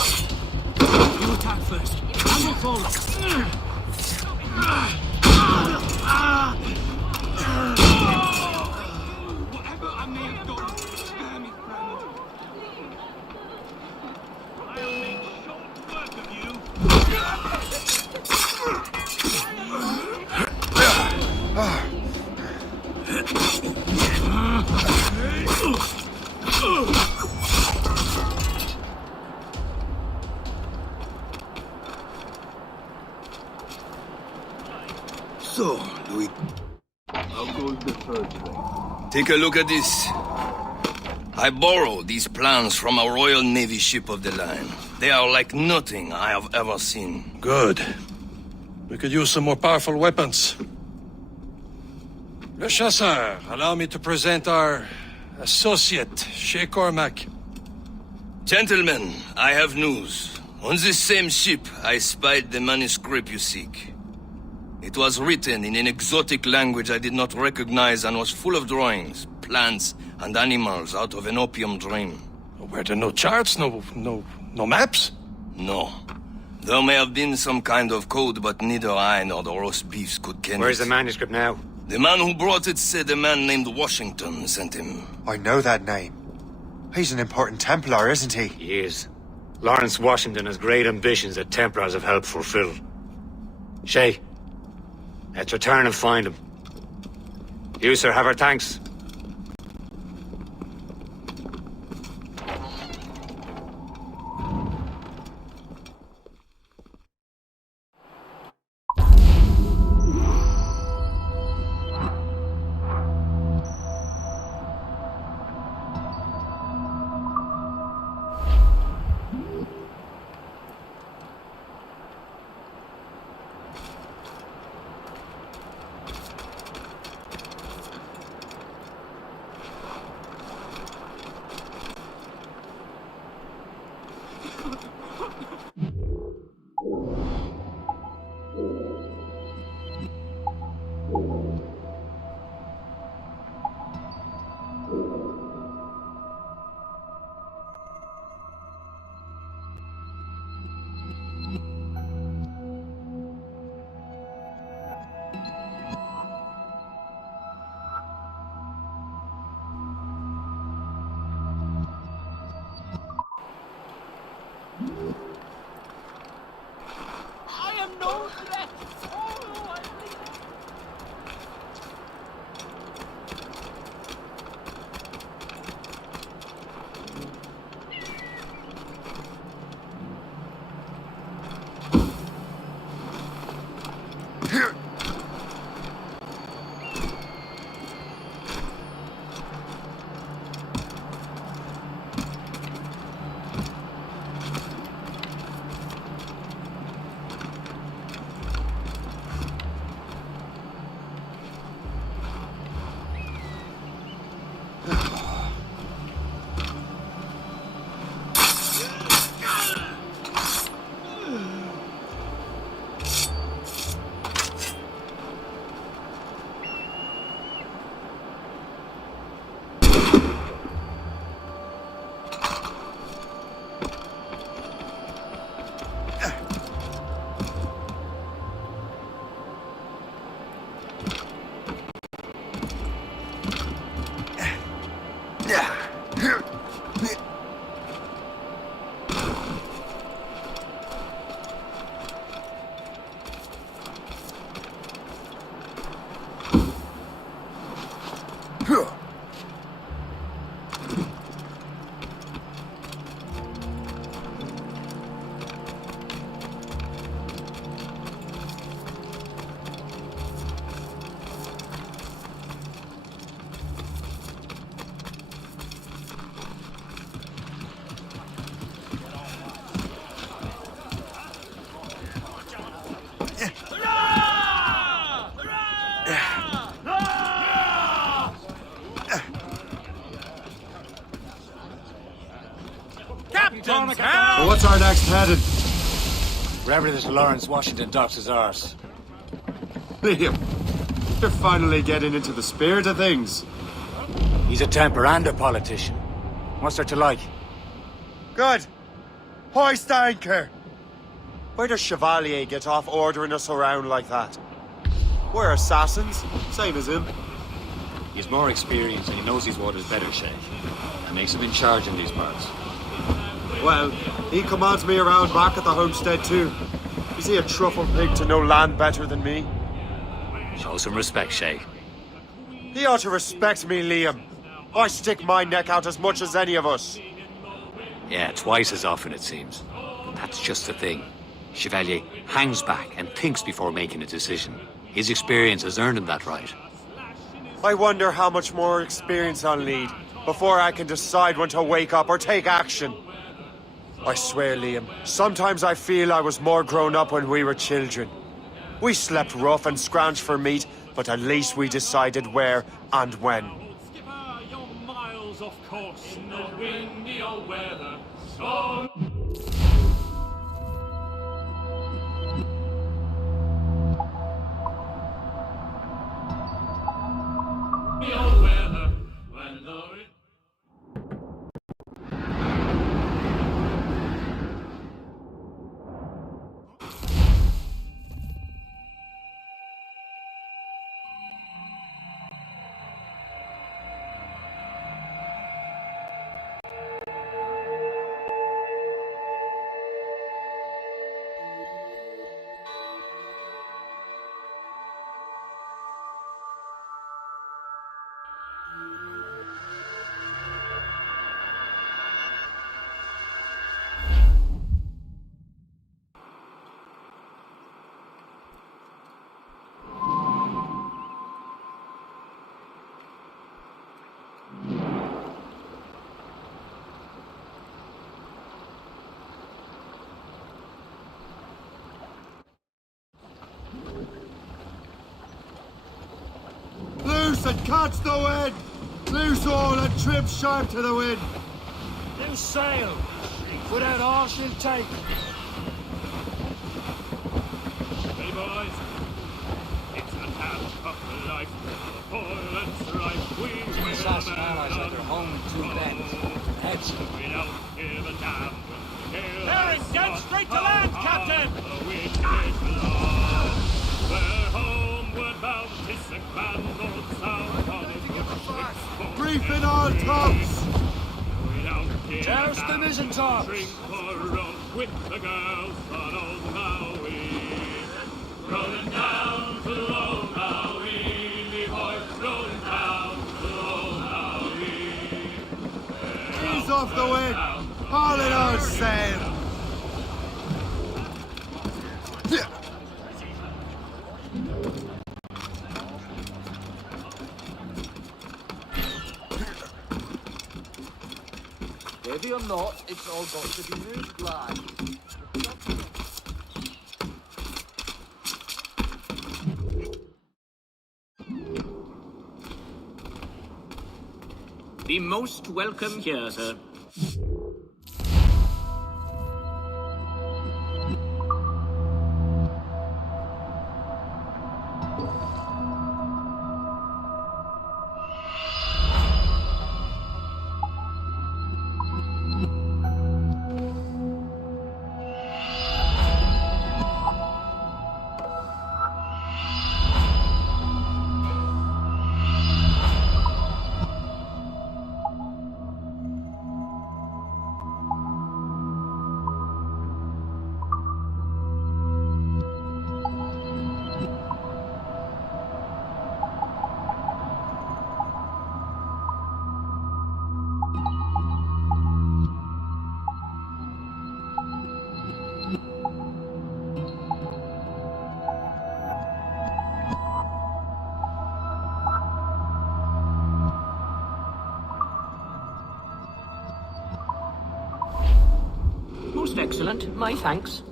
You attack first. I will follow. Whatever I may have done, spare me, friend. I'll make short work of you. So, Louis, how goes the third train? Take a look at this. I borrowed these plans from a Royal Navy ship of the line. They are like nothing I have ever seen. Good. We could use some more powerful weapons. Le Chasseur, allow me to present our associate, Shay Cormac. Gentlemen, I have news. On this same ship, I spied the manuscript you seek. It was written in an exotic language I did not recognize and was full of drawings, plants, and animals out of an opium dream. Were there no charts, no maps? No. There may have been some kind of code, but neither I nor the roast beefs could ken Where's it. the manuscript now? The man who brought it said a man named Washington sent him. I know that name. He's an important Templar, isn't he? He is. Lawrence Washington has great ambitions that Templars have helped fulfill. Shay, let's return and find him. You, sir, have our thanks. I am no threat. Oh, I Well, what's our next heading? Wherever this Lawrence Washington docks his arse. Liam, you're finally getting into the spirit of things. He's a temper and a politician. What's there to like? Good. Hoist anchor. Where does Chevalier get off ordering us around like that? We're assassins, same as him. He's more experienced and he knows these waters better, Shay. That makes him in charge in these parts. Well, he commands me around back at the homestead too. Is he a truffle pig to know land better than me? Show some respect, Shay. He ought to respect me, Liam. I stick my neck out as much as any of us. Yeah, twice as often it seems. But that's just the thing. Chevalier hangs back and thinks before making a decision. His experience has earned him that right. I wonder how much more experience I'll need before I can decide when to wake up or take action. I swear, Liam, sometimes I feel I was more grown up when we were children. We slept rough and scrounged for meat, but at least we decided where and when. You're miles off course in the windy old weather. Storm. Old weather. When the Loose and catch the wind! Loose all and trim sharp to the wind! Loose sail. Put out all she'll take. Hey, boys. It's a tough Assassin allies had their home in two bends. Heads. Bearing dead straight to land, Captain! Briefing all tops! Joust the mizzen tops! With the girls on old Maui, rolling down to old Maui, boys, rolling down to old Maui. Ease off the wind! Haul it all sail! Heavy or not, it's all got to be moved, lad. Be most welcome here, sir. Most excellent. My thanks.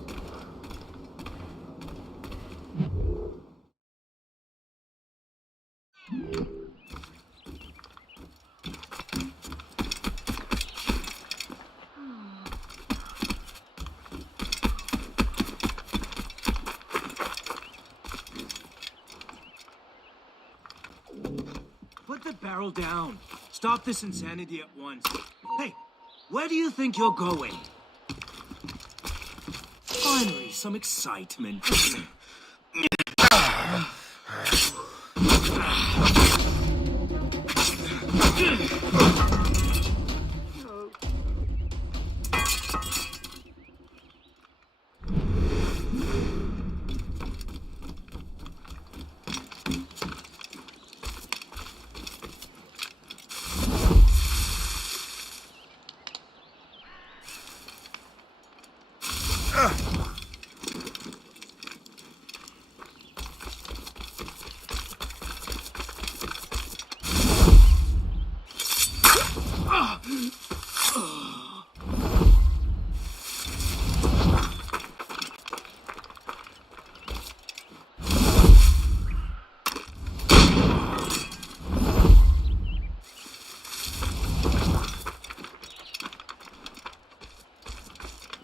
Put the barrel down. Stop this insanity at once. Hey, where do you think you're going? Finally, some excitement.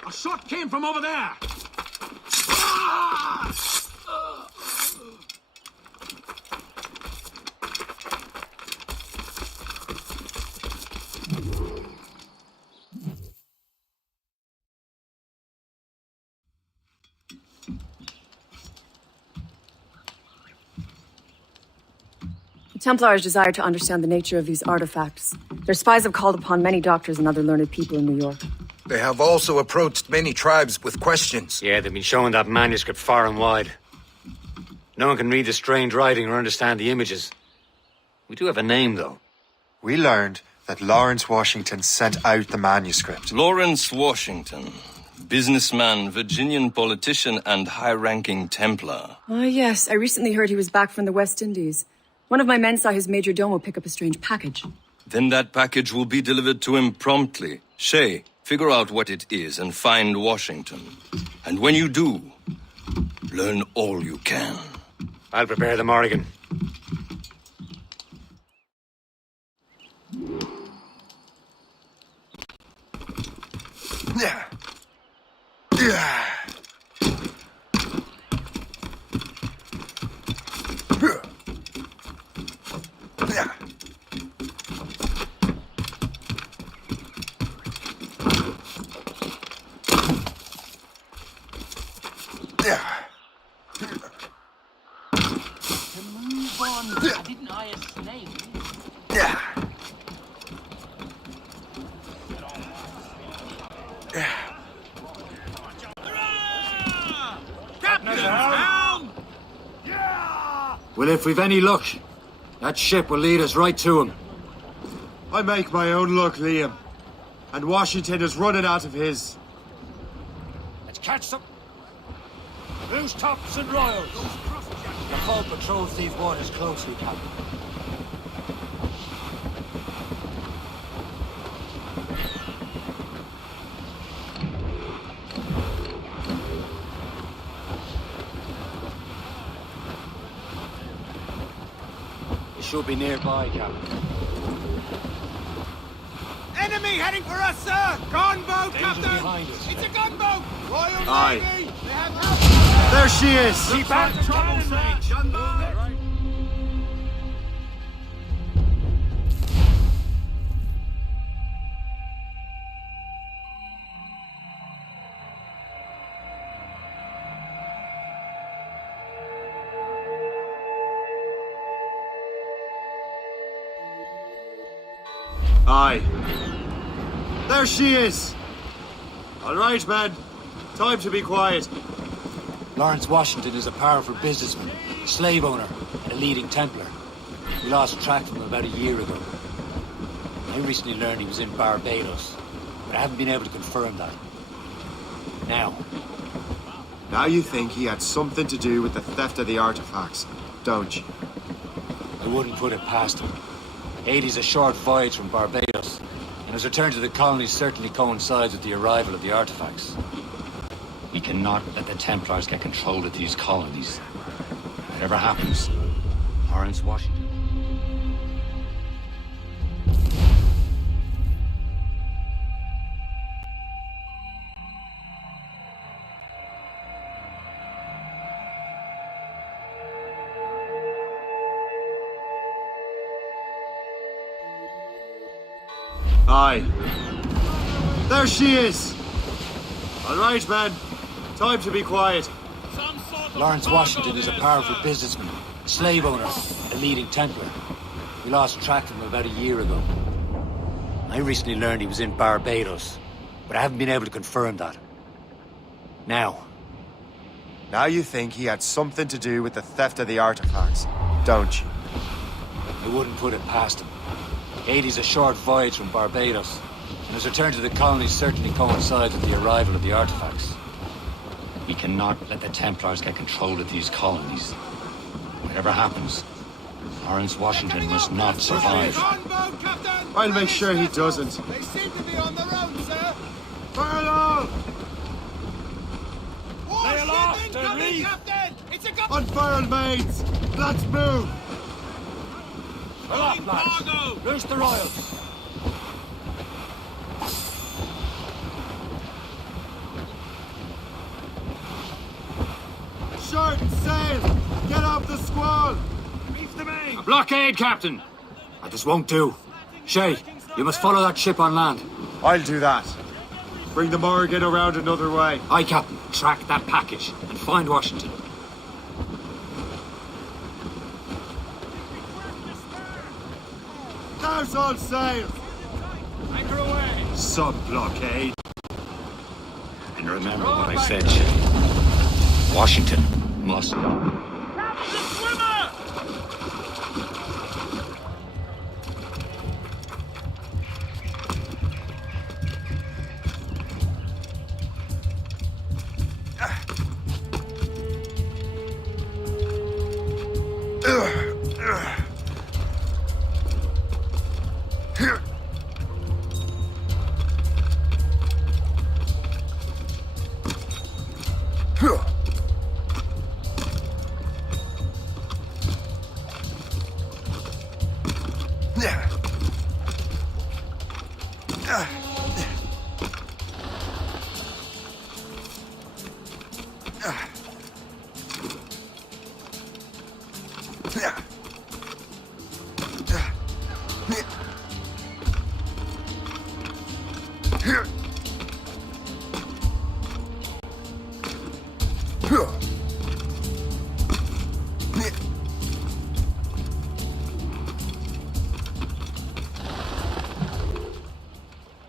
A shot came from over there! The Templars desire to understand the nature of these artifacts. Their spies have called upon many doctors and other learned people in New York. They have also approached many tribes with questions. Yeah, they've been showing that manuscript far and wide. No one can read the strange writing or understand the images. We do have a name, though. We learned that Lawrence Washington sent out the manuscript. Lawrence Washington. Businessman, Virginian politician, and high-ranking Templar. Ah, yes. I recently heard he was back from the West Indies. One of my men saw his major domo pick up a strange package. Then that package will be delivered to him promptly. Shay, figure out what it is and find Washington. And when you do, learn all you can. I'll prepare the Morrigan. Yeah. Yeah. Move on. Didn't I a snake? Captain down! Well, if we've any luck, that ship will lead us right to him. I make my own luck, Liam. And Washington is running out of his. Let's catch them. Loose tops and royals. The hull patrols these waters closely, Captain. It should be nearby, Captain. Enemy heading for us, sir! Gunboat, Captain! Behind us. It's a gunboat! Royal Aye. Navy! They have There she is! Keep back, trouble, Aye. There she is! All right, man. Time to be quiet. Lawrence Washington is a powerful businessman, slave owner, and a leading Templar. We lost track of him about a year ago. I recently learned he was in Barbados, but I haven't been able to confirm that. Now you think he had something to do with the theft of the artifacts, don't you? I wouldn't put it past him. 80's a short voyage from Barbados, and his return to the colonies certainly coincides with the arrival of the artifacts. We cannot let the Templars get control of these colonies. Whatever happens, Lawrence Washington. Aye. There she is! All right, man. Time to be quiet. Lawrence Washington is a powerful businessman, slave owner, a leading Templar. We lost track of him about a year ago. I recently learned he was in Barbados, but I haven't been able to confirm that. Now you think he had something to do with the theft of the artifacts, don't you? I wouldn't put it past him. 80's a short voyage from Barbados, and his return to the colonies certainly coincides with the arrival of the artifacts. We cannot let the Templars get control of these colonies. Whatever happens, Lawrence Washington must not survive. I'll make sure he doesn't. They seem to be on their own, sir! Fire Lay aloft and reef! Captain! It's a gun! Unfurl, mates! Let's move! Pull up, lads. Loose the royals. Short sail! Get off the squall! Reef the main. A blockade, Captain! This won't do. Shay, you must follow that ship on land. I'll do that. Bring the Morrigan around another way. Aye, Captain. Track that package and find Washington. Now's all sails! Anchor away. Sub-blockade. And remember what I said, Shay. Washington must.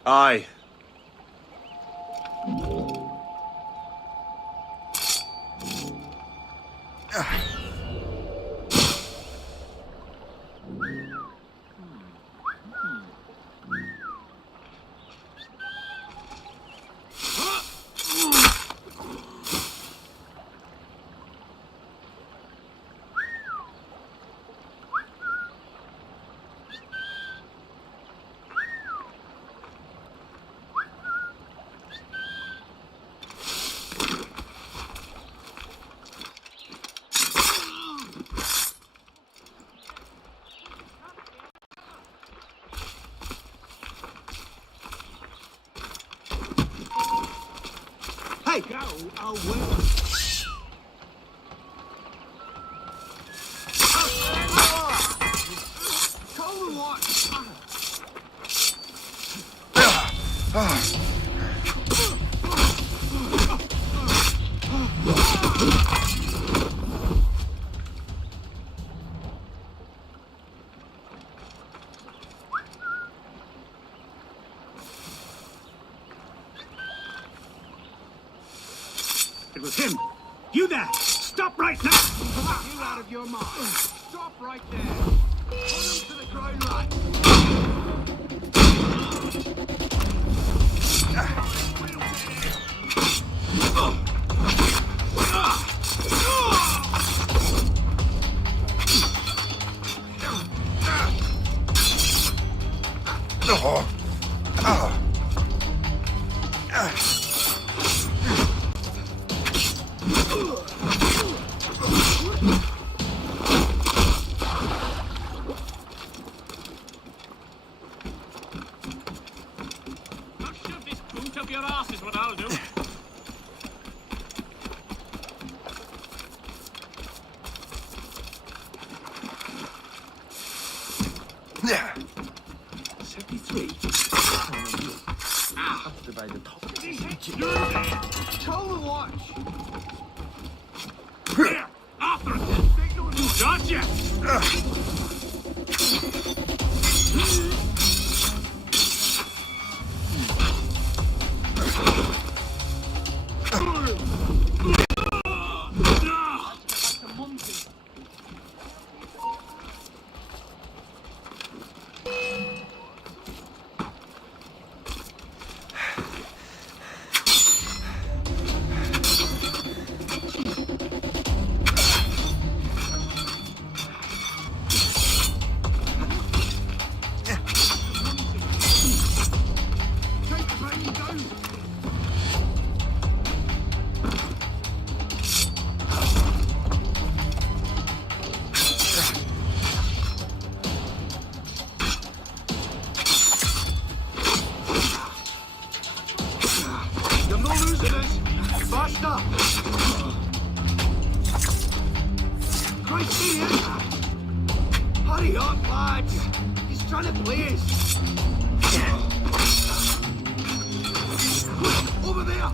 Aye. Hey! Go away! Call the watch! It was him! You there! Stop right now! You out of your mind! Stop right there! Put him to the ground right! Now shove this boot up your arse is what I'll do. Yeah. 73. Up to by the top. Call the watch. Here, after it. Gotcha. You're not losing us! Faster! Christ, see it! Hurry up, lads! He's trying to play us! Over there!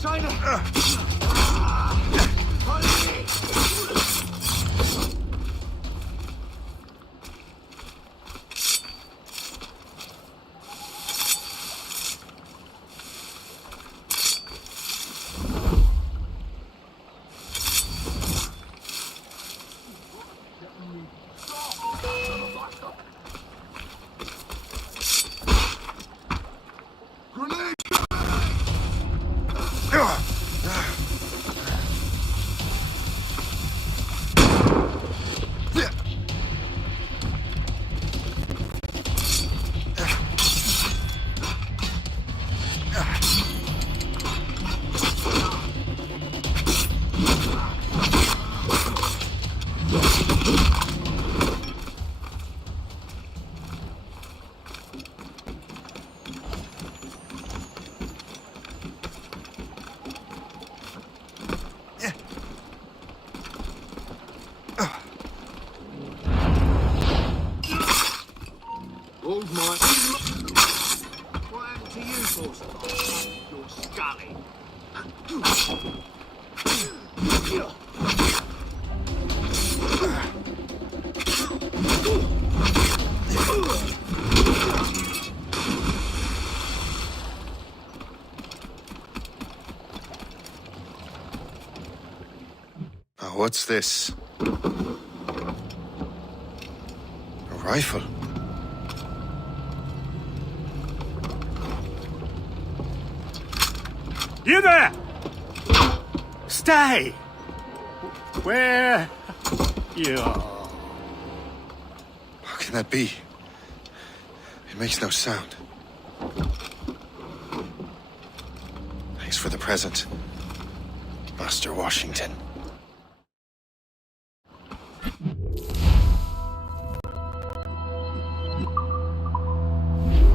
China! Hurry! Old Mike. What happened to you, boss? You're scally. What's this? A rifle? You there! Stay! Where you are? How can that be? It makes no sound. Thanks for the present, Master Washington.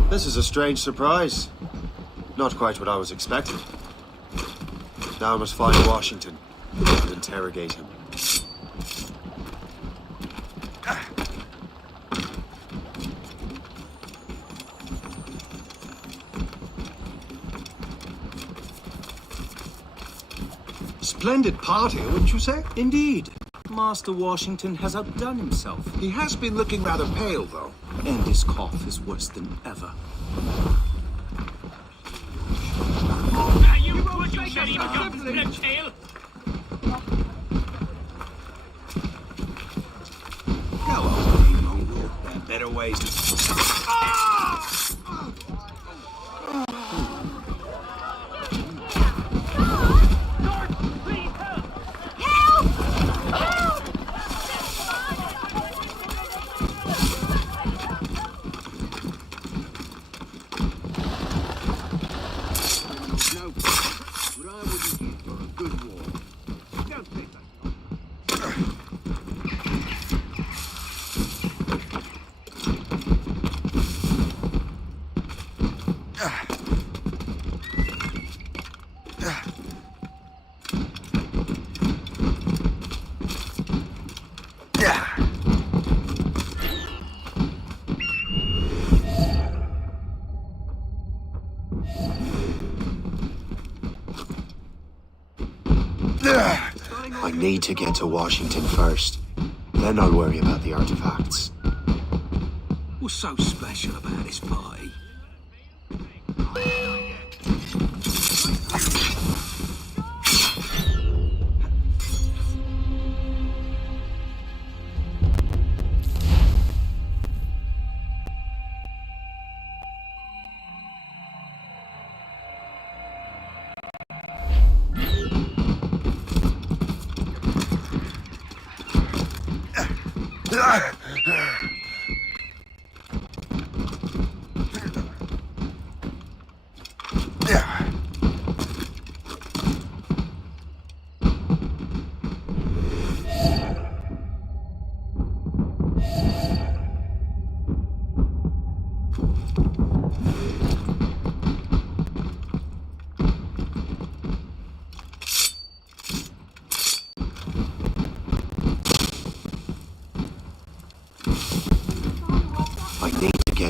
This is a strange surprise. Not quite what I was expecting. Now I must find Washington and interrogate him. Splendid party, wouldn't you say? Indeed. Master Washington has outdone himself. He has been looking rather pale, though. And his cough is worse than ever. You won't make us a privilege, tail! Go on, you mongrel. There are better ways to... I need to get to Washington first. Then I'll worry about the artifacts. What's so special about this party?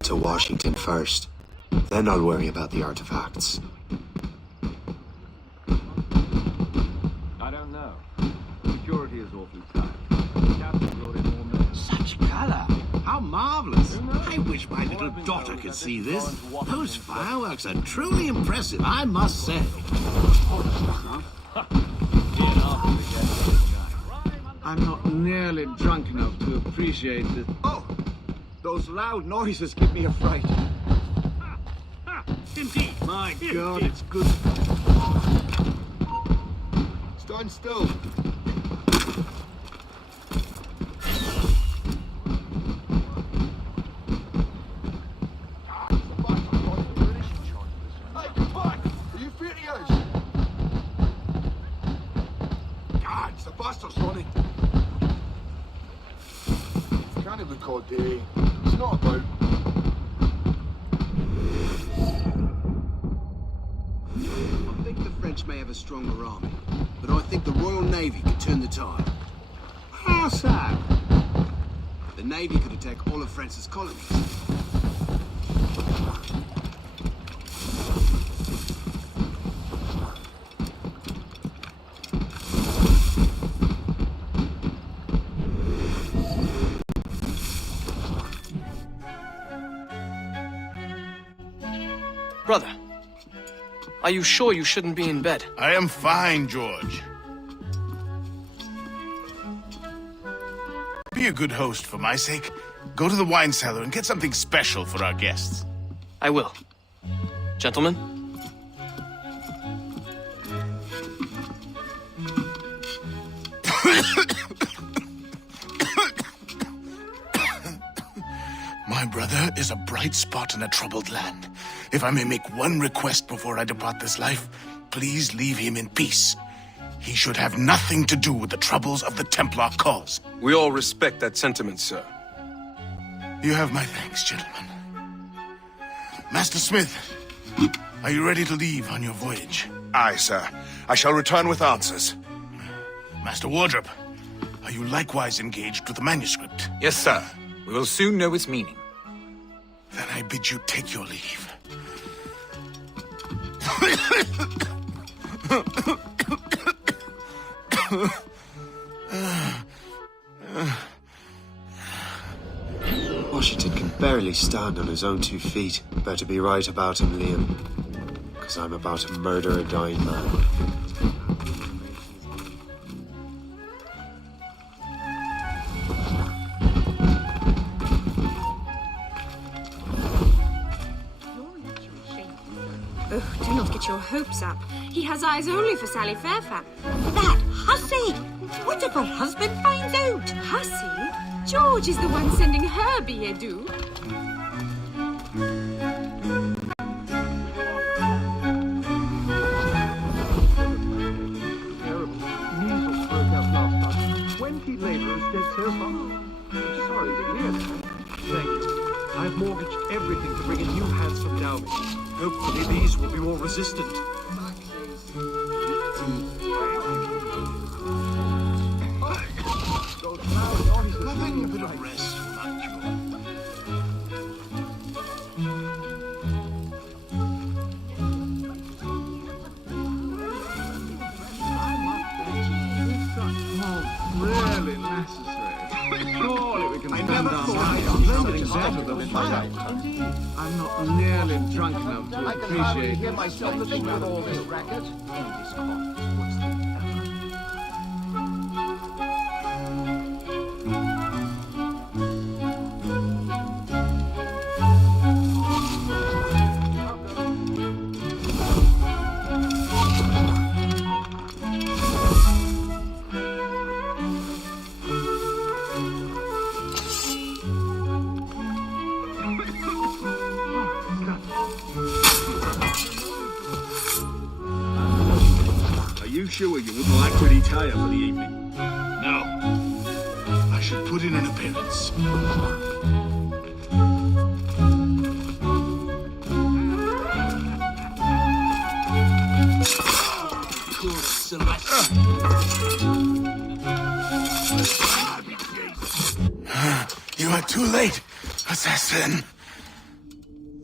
To Washington first. Then I'll worry about the artifacts. I don't know. Security is awfully tight. The captain brought in more men. Such color! How marvelous! I wish my little daughter could see this. Those fireworks are truly impressive, I must say. I'm not nearly drunk enough to appreciate this. Oh! Those loud noises give me a fright. Indeed. My God, it's good. Stand still. Hey, come back! Are you furious? God, it's the bastard's running. Can't even call day. It's not about. I think the French may have a stronger army, but I think the Royal Navy could turn the tide. How so? The Navy could attack all of France's colonies. Brother, are you sure you shouldn't be in bed? I am fine, George. Be a good host for my sake. Go to the wine cellar and get something special for our guests. I will. Gentlemen? My brother is a bright spot in a troubled land. If I may make one request before I depart this life, please leave him in peace. He should have nothing to do with the troubles of the Templar cause. We all respect that sentiment, sir. You have my thanks, gentlemen. Master Smith, are you ready to leave on your voyage? Aye, sir. I shall return with answers. Master Wardrop, are you likewise engaged with the manuscript? Yes, sir. We will soon know its meaning. Then I bid you take your leave. Washington can barely stand on his own 2 feet. Better be right about him, Liam. Because I'm about to murder a dying man. Oh, do not get your hopes up. He has eyes only for Sally Fairfax. That hussy! What if her husband finds out? Hussy? George is the one sending her billet doux. Measles broke out last night. 20 laborers dead so far. I'm sorry to hear that. Thank you. I've mortgaged everything to bring in new handsome dowry. Hopefully these will be more resistant. Nothing, a bit of rest, not Really necessary. Surely we can stand down something better than fire. I'm not nearly drunk enough to appreciate it. myself think with all this racket. Sure you wouldn't like to retire for the evening? No. I should put in an appearance. You are too late, assassin.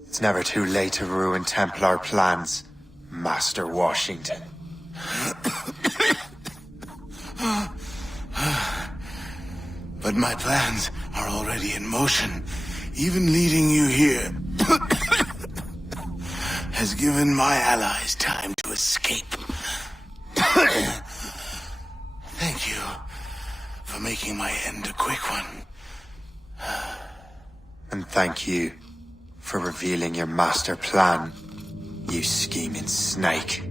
It's never too late to ruin Templar plans, Master Washington. But my plans are already in motion. Even leading you here has given my allies time to escape. Thank you for making my end a quick one. And thank you for revealing your master plan, you scheming snake.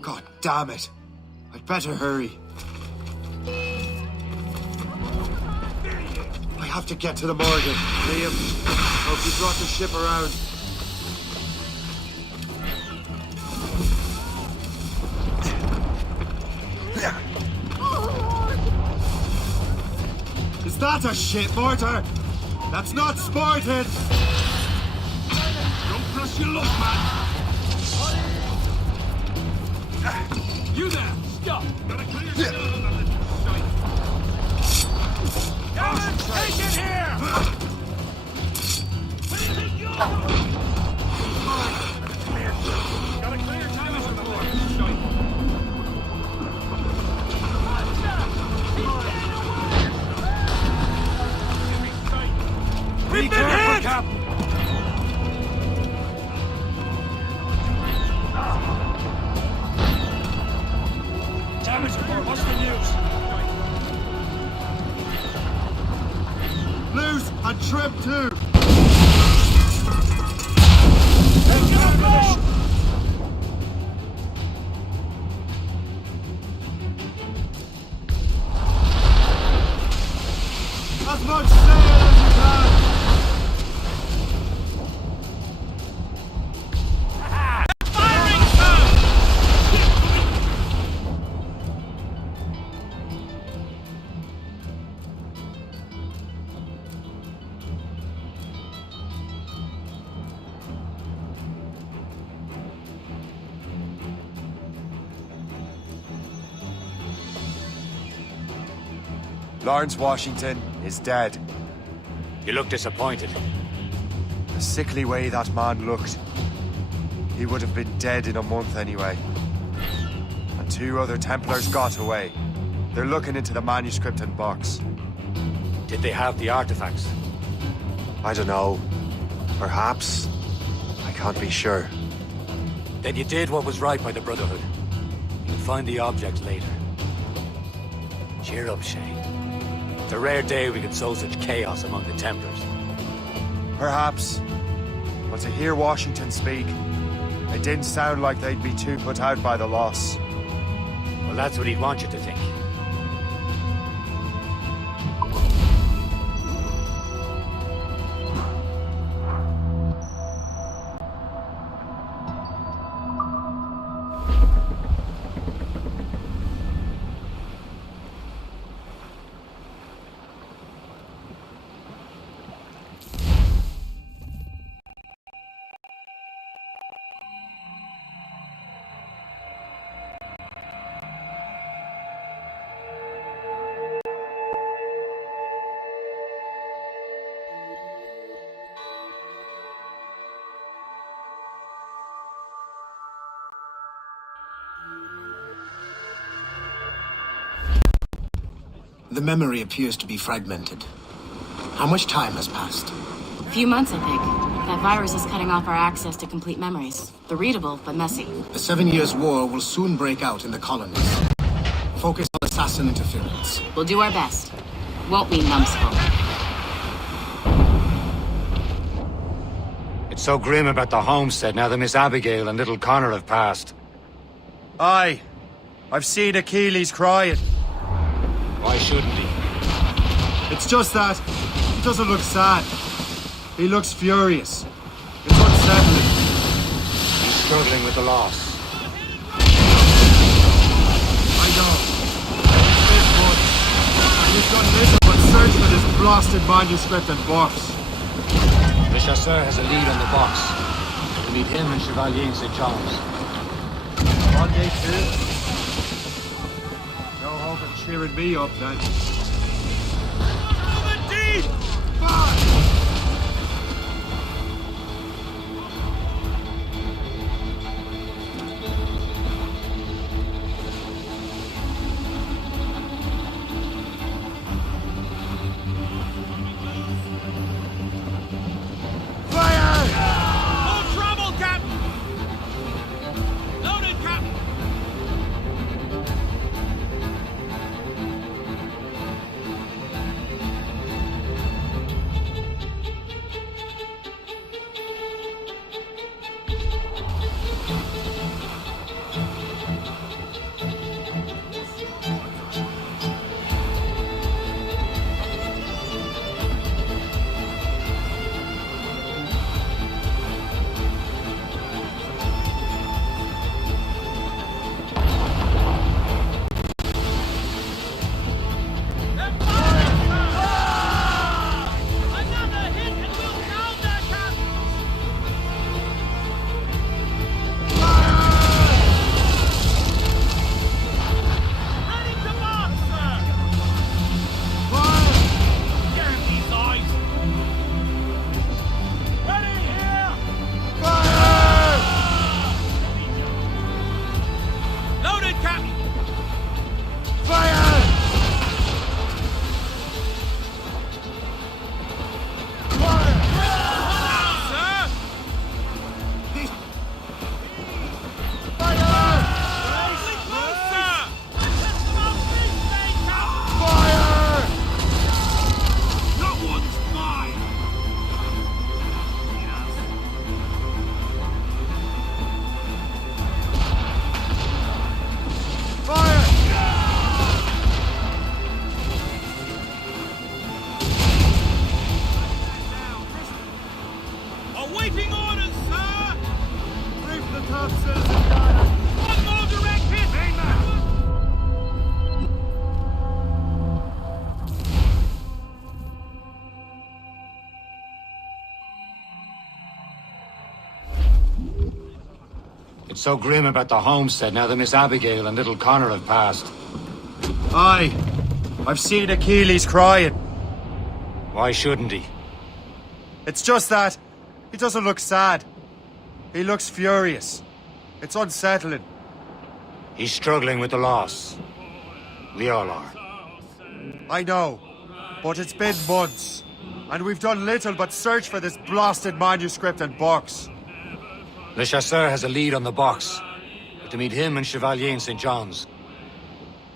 God damn it. I'd better hurry. I have to get to the Morgan. Liam, hope you brought the ship around. Is that a ship mortar? That's not sported! Don't press your luck, man! You there! Stop! Gotta clear take it here! What do you think you're doing? Gotta clear time as a board. Be careful, Captain! A trip too! As much sail as you can! Lawrence Washington is dead. You look disappointed. The sickly way that man looked. He would have been dead in a month anyway. And 2 other Templars got away. They're looking into the manuscript and box. Did they have the artifacts? I don't know. Perhaps. I can't be sure. Then you did what was right by the Brotherhood. You'll find the object later. Cheer up, Shay. It's a rare day we could sow such chaos among the Templars. Perhaps. But to hear Washington speak, it didn't sound like they'd be too put out by the loss. Well, that's what he'd want you to think. The memory appears to be fragmented. How much time has passed? A few months, I think. That virus is cutting off our access to complete memories. They're readable, but messy. The 7 Years' War will soon break out in the colonies. Focus on assassin interference. We'll do our best. Won't we, numbskull? It's so grim about the homestead now that Miss Abigail and little Connor have passed. Aye. I've seen Achilles crying. Why shouldn't he? It's just that he doesn't look sad. He looks furious. It's unsettling. He's struggling with the loss. I know. It's good. We've done little but search for this blasted manuscript and box. The chasseur has a lead on the box. We need him and Chevalier in St. John's. On day 2. No hope of cheering me up then. Deep! It's so grim about the homestead now that Miss Abigail and little Connor have passed. Aye. I've seen Achilles crying. Why shouldn't he? It's just that he doesn't look sad. He looks furious. It's unsettling. He's struggling with the loss. We all are. I know, but it's been months, and we've done little but search for this blasted manuscript and box. Le Chasseur has a lead on the box. But to meet him and Chevalier in St. John's.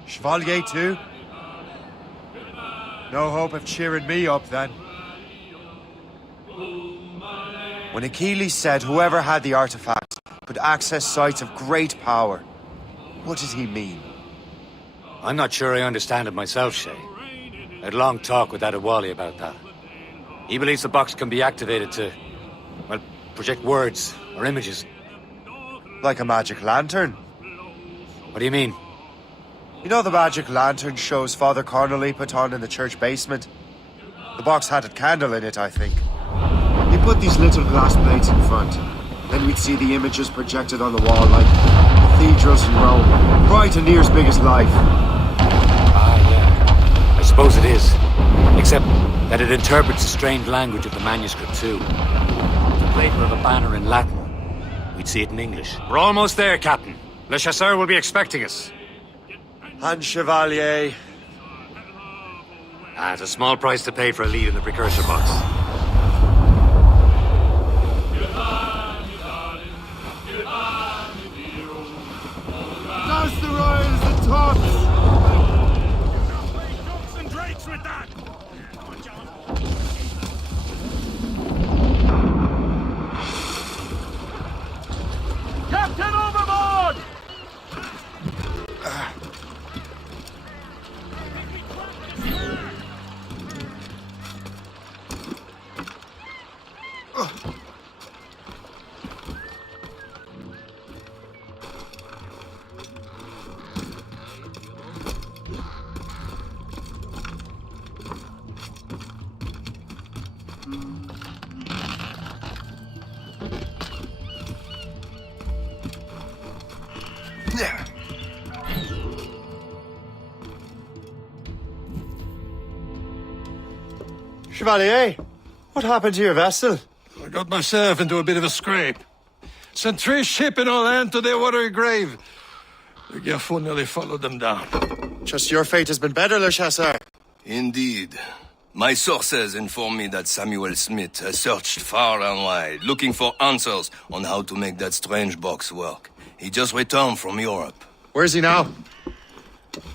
Chevalier too? No hope of cheering me up then. When Achilles said whoever had the artifacts could access sites of great power, what did he mean? I'm not sure I understand it myself, Shay. I had a long talk with Adewale about that. He believes the box can be activated to, well, project words or images. Like a magic lantern? What do you mean? You know the magic lantern shows Father Connolly put on in the church basement? The box had a candle in it, I think. He put these little glass plates in front. Then we'd see the images projected on the wall like cathedrals in Rome. Bright and near as big as life. Ah, yeah. I suppose it is. Except that it interprets the strange language of the manuscript, too. The paper of a banner in Latin. We'd see it in English. We're almost there, Captain. Le Chasseur will be expecting us. And Chevalier. It's a small price to pay for a lead in the precursor box. Douse the royals and tops! Ducks and drakes with that! Captain overboard! Chevalier, what happened to your vessel? I got myself into a bit of a scrape. Sent 3 ships in all hand to their watery grave. The Gerfaut nearly followed them down. Just your fate has been better, Le Chasseur. Indeed. My sources inform me that Samuel Smith has searched far and wide, looking for answers on how to make that strange box work. He just returned from Europe. Where's he now?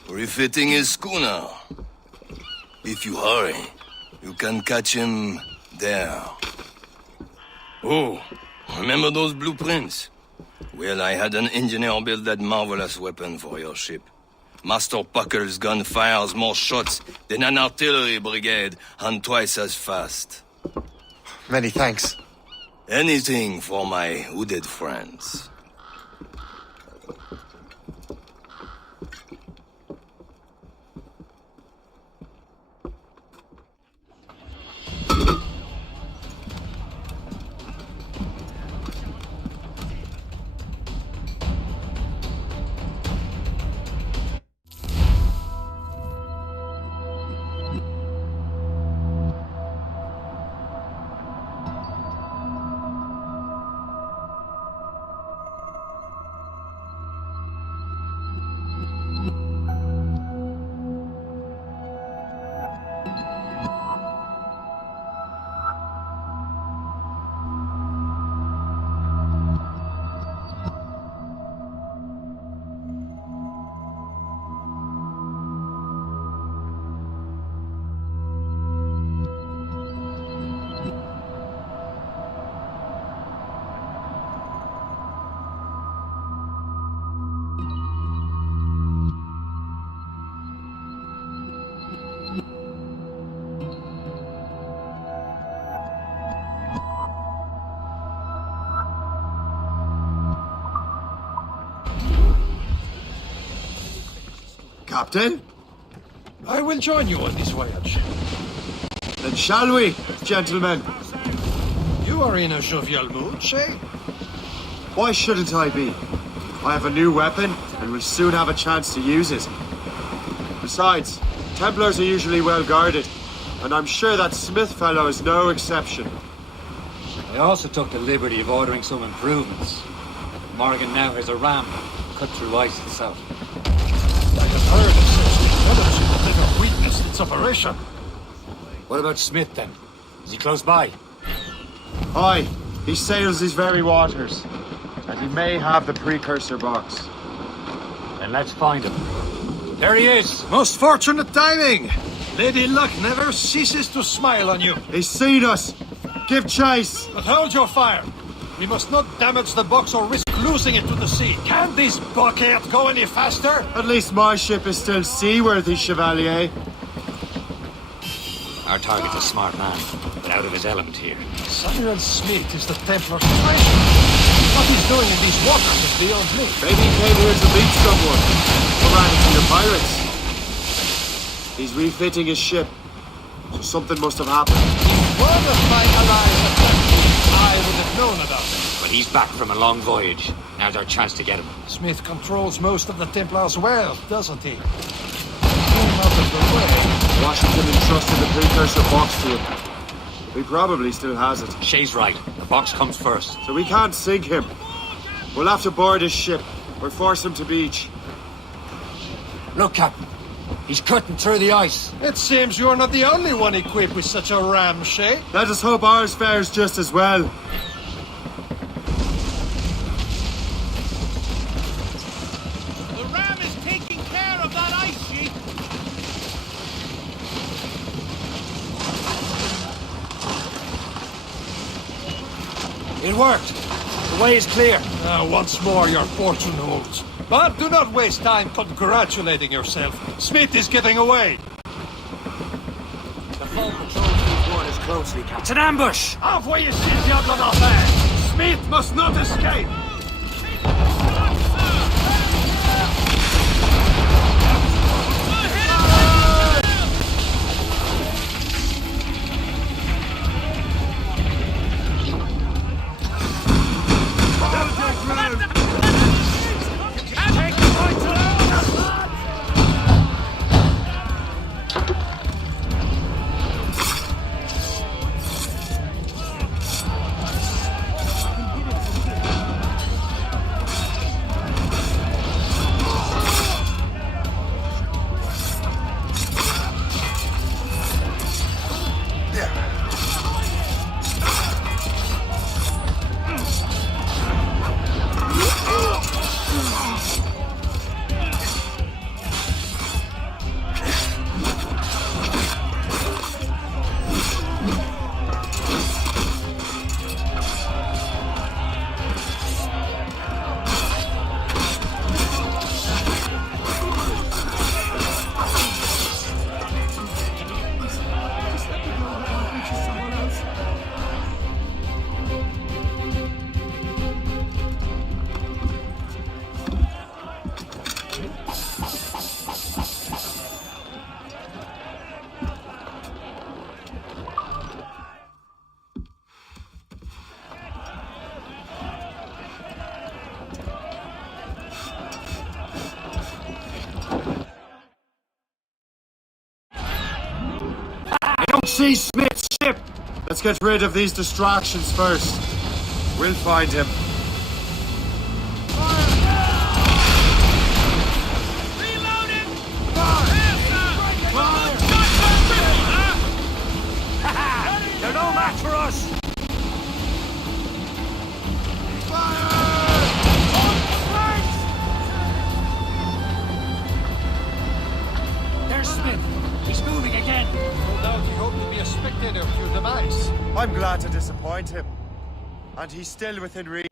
Refitting his schooner. If you hurry, you can catch him there. Oh, remember those blueprints? Well, I had an engineer build that marvelous weapon for your ship. Master Puckle's gun fires more shots than an artillery brigade, and twice as fast. Many thanks. Anything for my hooded friends. Captain? I will join you on this voyage. Then shall we, gentlemen? You are in a jovial mood, Shay? Why shouldn't I be? I have a new weapon, and will soon have a chance to use it. Besides, Templars are usually well guarded, and I'm sure that Smith fellow is no exception. I also took the liberty of ordering some improvements. Morgan now has a ramp cut through ice itself. I have heard of such fellowship that never witnessed its operation. What about Smith, then? Is he close by? Aye, he sails these very waters, and he may have the precursor box. Then let's find him. There he is! Most fortunate timing! Lady Luck never ceases to smile on you. He's seen us! Give chase! But hold your fire. We must not damage the box or risk losing it to the sea. Can this blockade go any faster? At least my ship is still seaworthy, Chevalier. Our target's a smart man, but out of his element here. Samuel Smith is the Templar treasure. What he's doing in these waters is beyond me. Maybe he came here to meet someone. Or ran into the pirates. He's refitting his ship. So something must have happened. One of my allies attacked me. I would have known about it. But he's back from a long voyage. Now's our chance to get him. Smith controls most of the Templars' wealth, doesn't he? Came out of the way. Washington entrusted the precursor box to him. He probably still has it. Shay's right. The box comes first. So we can't sink him. We'll have to board his ship, or force him to beach. Look, Captain. He's cutting through the ice. It seems you're not the only one equipped with such a ram, Shay. Let us hope ours fares just as well. The ram is taking care of that ice sheet. It worked. The way is clear. Once more your fortune holds. But do not waste time congratulating yourself. Smith is getting away. The Fall patrols these waters closely, Captain. It's an ambush! Envoyez ces diables en enfer! Smith must not escape! See Smith's ship! Let's get rid of these distractions first. We'll find him. They're no match for us! There's Smith. He's moving again. No doubt he hoped to be a spectator of your demise. I'm glad to disappoint him. And he's still within reach.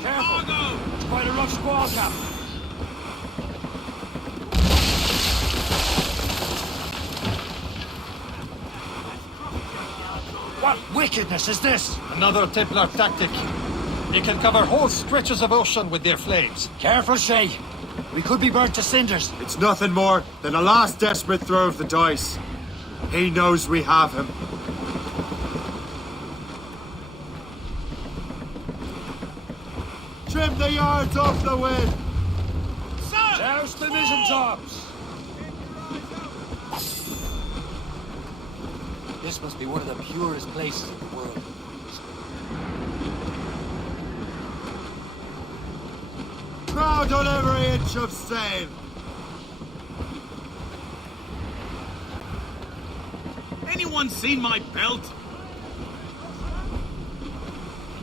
Careful! It's quite a rough squall, Cap. What wickedness is this? Another Templar tactic. They can cover whole stretches of ocean with their flames. Careful, Shay. We could be burnt to cinders. It's nothing more than a last desperate throw of the dice. He knows we have him. Trim the yards off the wind! Douse the mizzen tops! This must be one of the purest places in the world. Crowd on every inch of sail! Anyone seen my belt?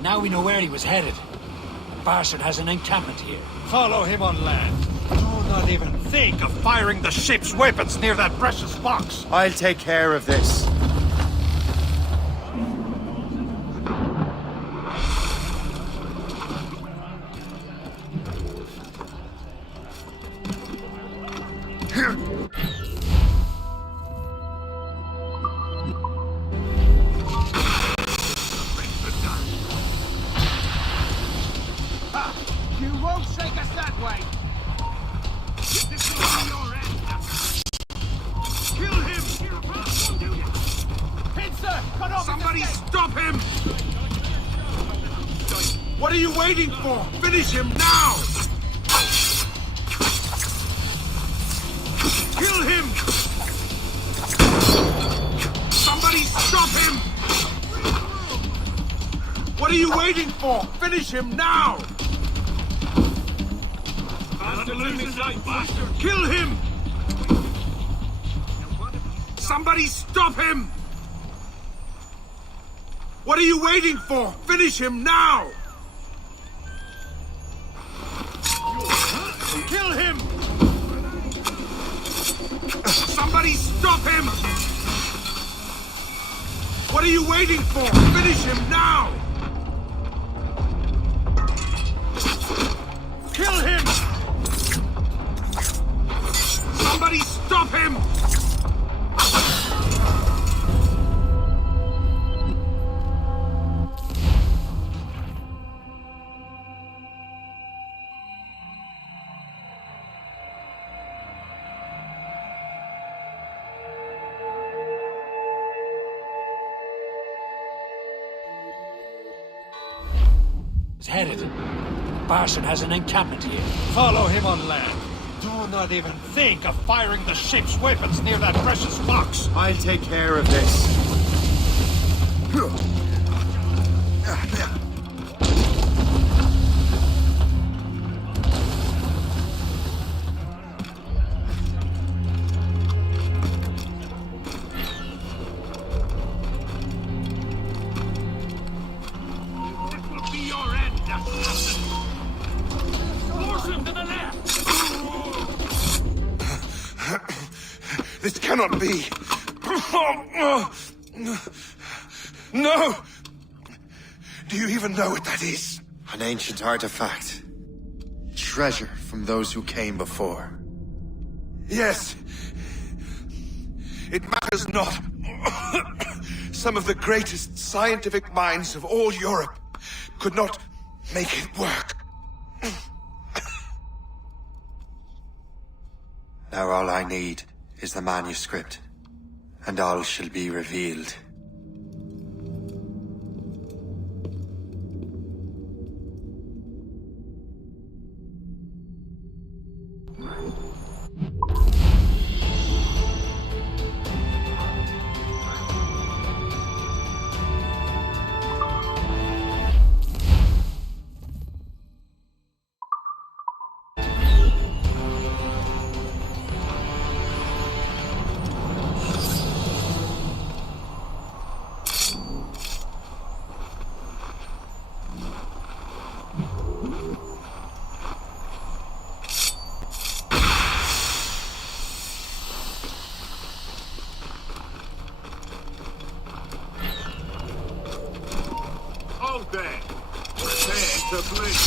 Now we know where he was headed. The bastard has an encampment here. Follow him on land. Do not even think of firing the ship's weapons near that precious box. I'll take care of this. You won't shake us that way! This will be your end! Kill him! Pincer! Cut off! Somebody stop him! What are you waiting for? Finish him now! Kill him! Somebody stop him! What are you waiting for? Finish him now! Kill him! Somebody stop him! What are you waiting for? Finish him now! Kill him! Somebody stop him! What are you waiting for? Finish him now! Kill him! Somebody stop him! He's headed. The bastard has an encampment here. Follow him on land. Do not even think of firing the ship's weapons near that precious box. I'll take care of this. This will be your end, assassin! Force him to the left! This cannot be. No! Do you even know what that is? An ancient artifact. Treasure from those who came before. Yes. It matters not. Some of the greatest scientific minds of all Europe could not make it work. Now all I need is the manuscript, and all shall be revealed. Hold there! Prepare to blink!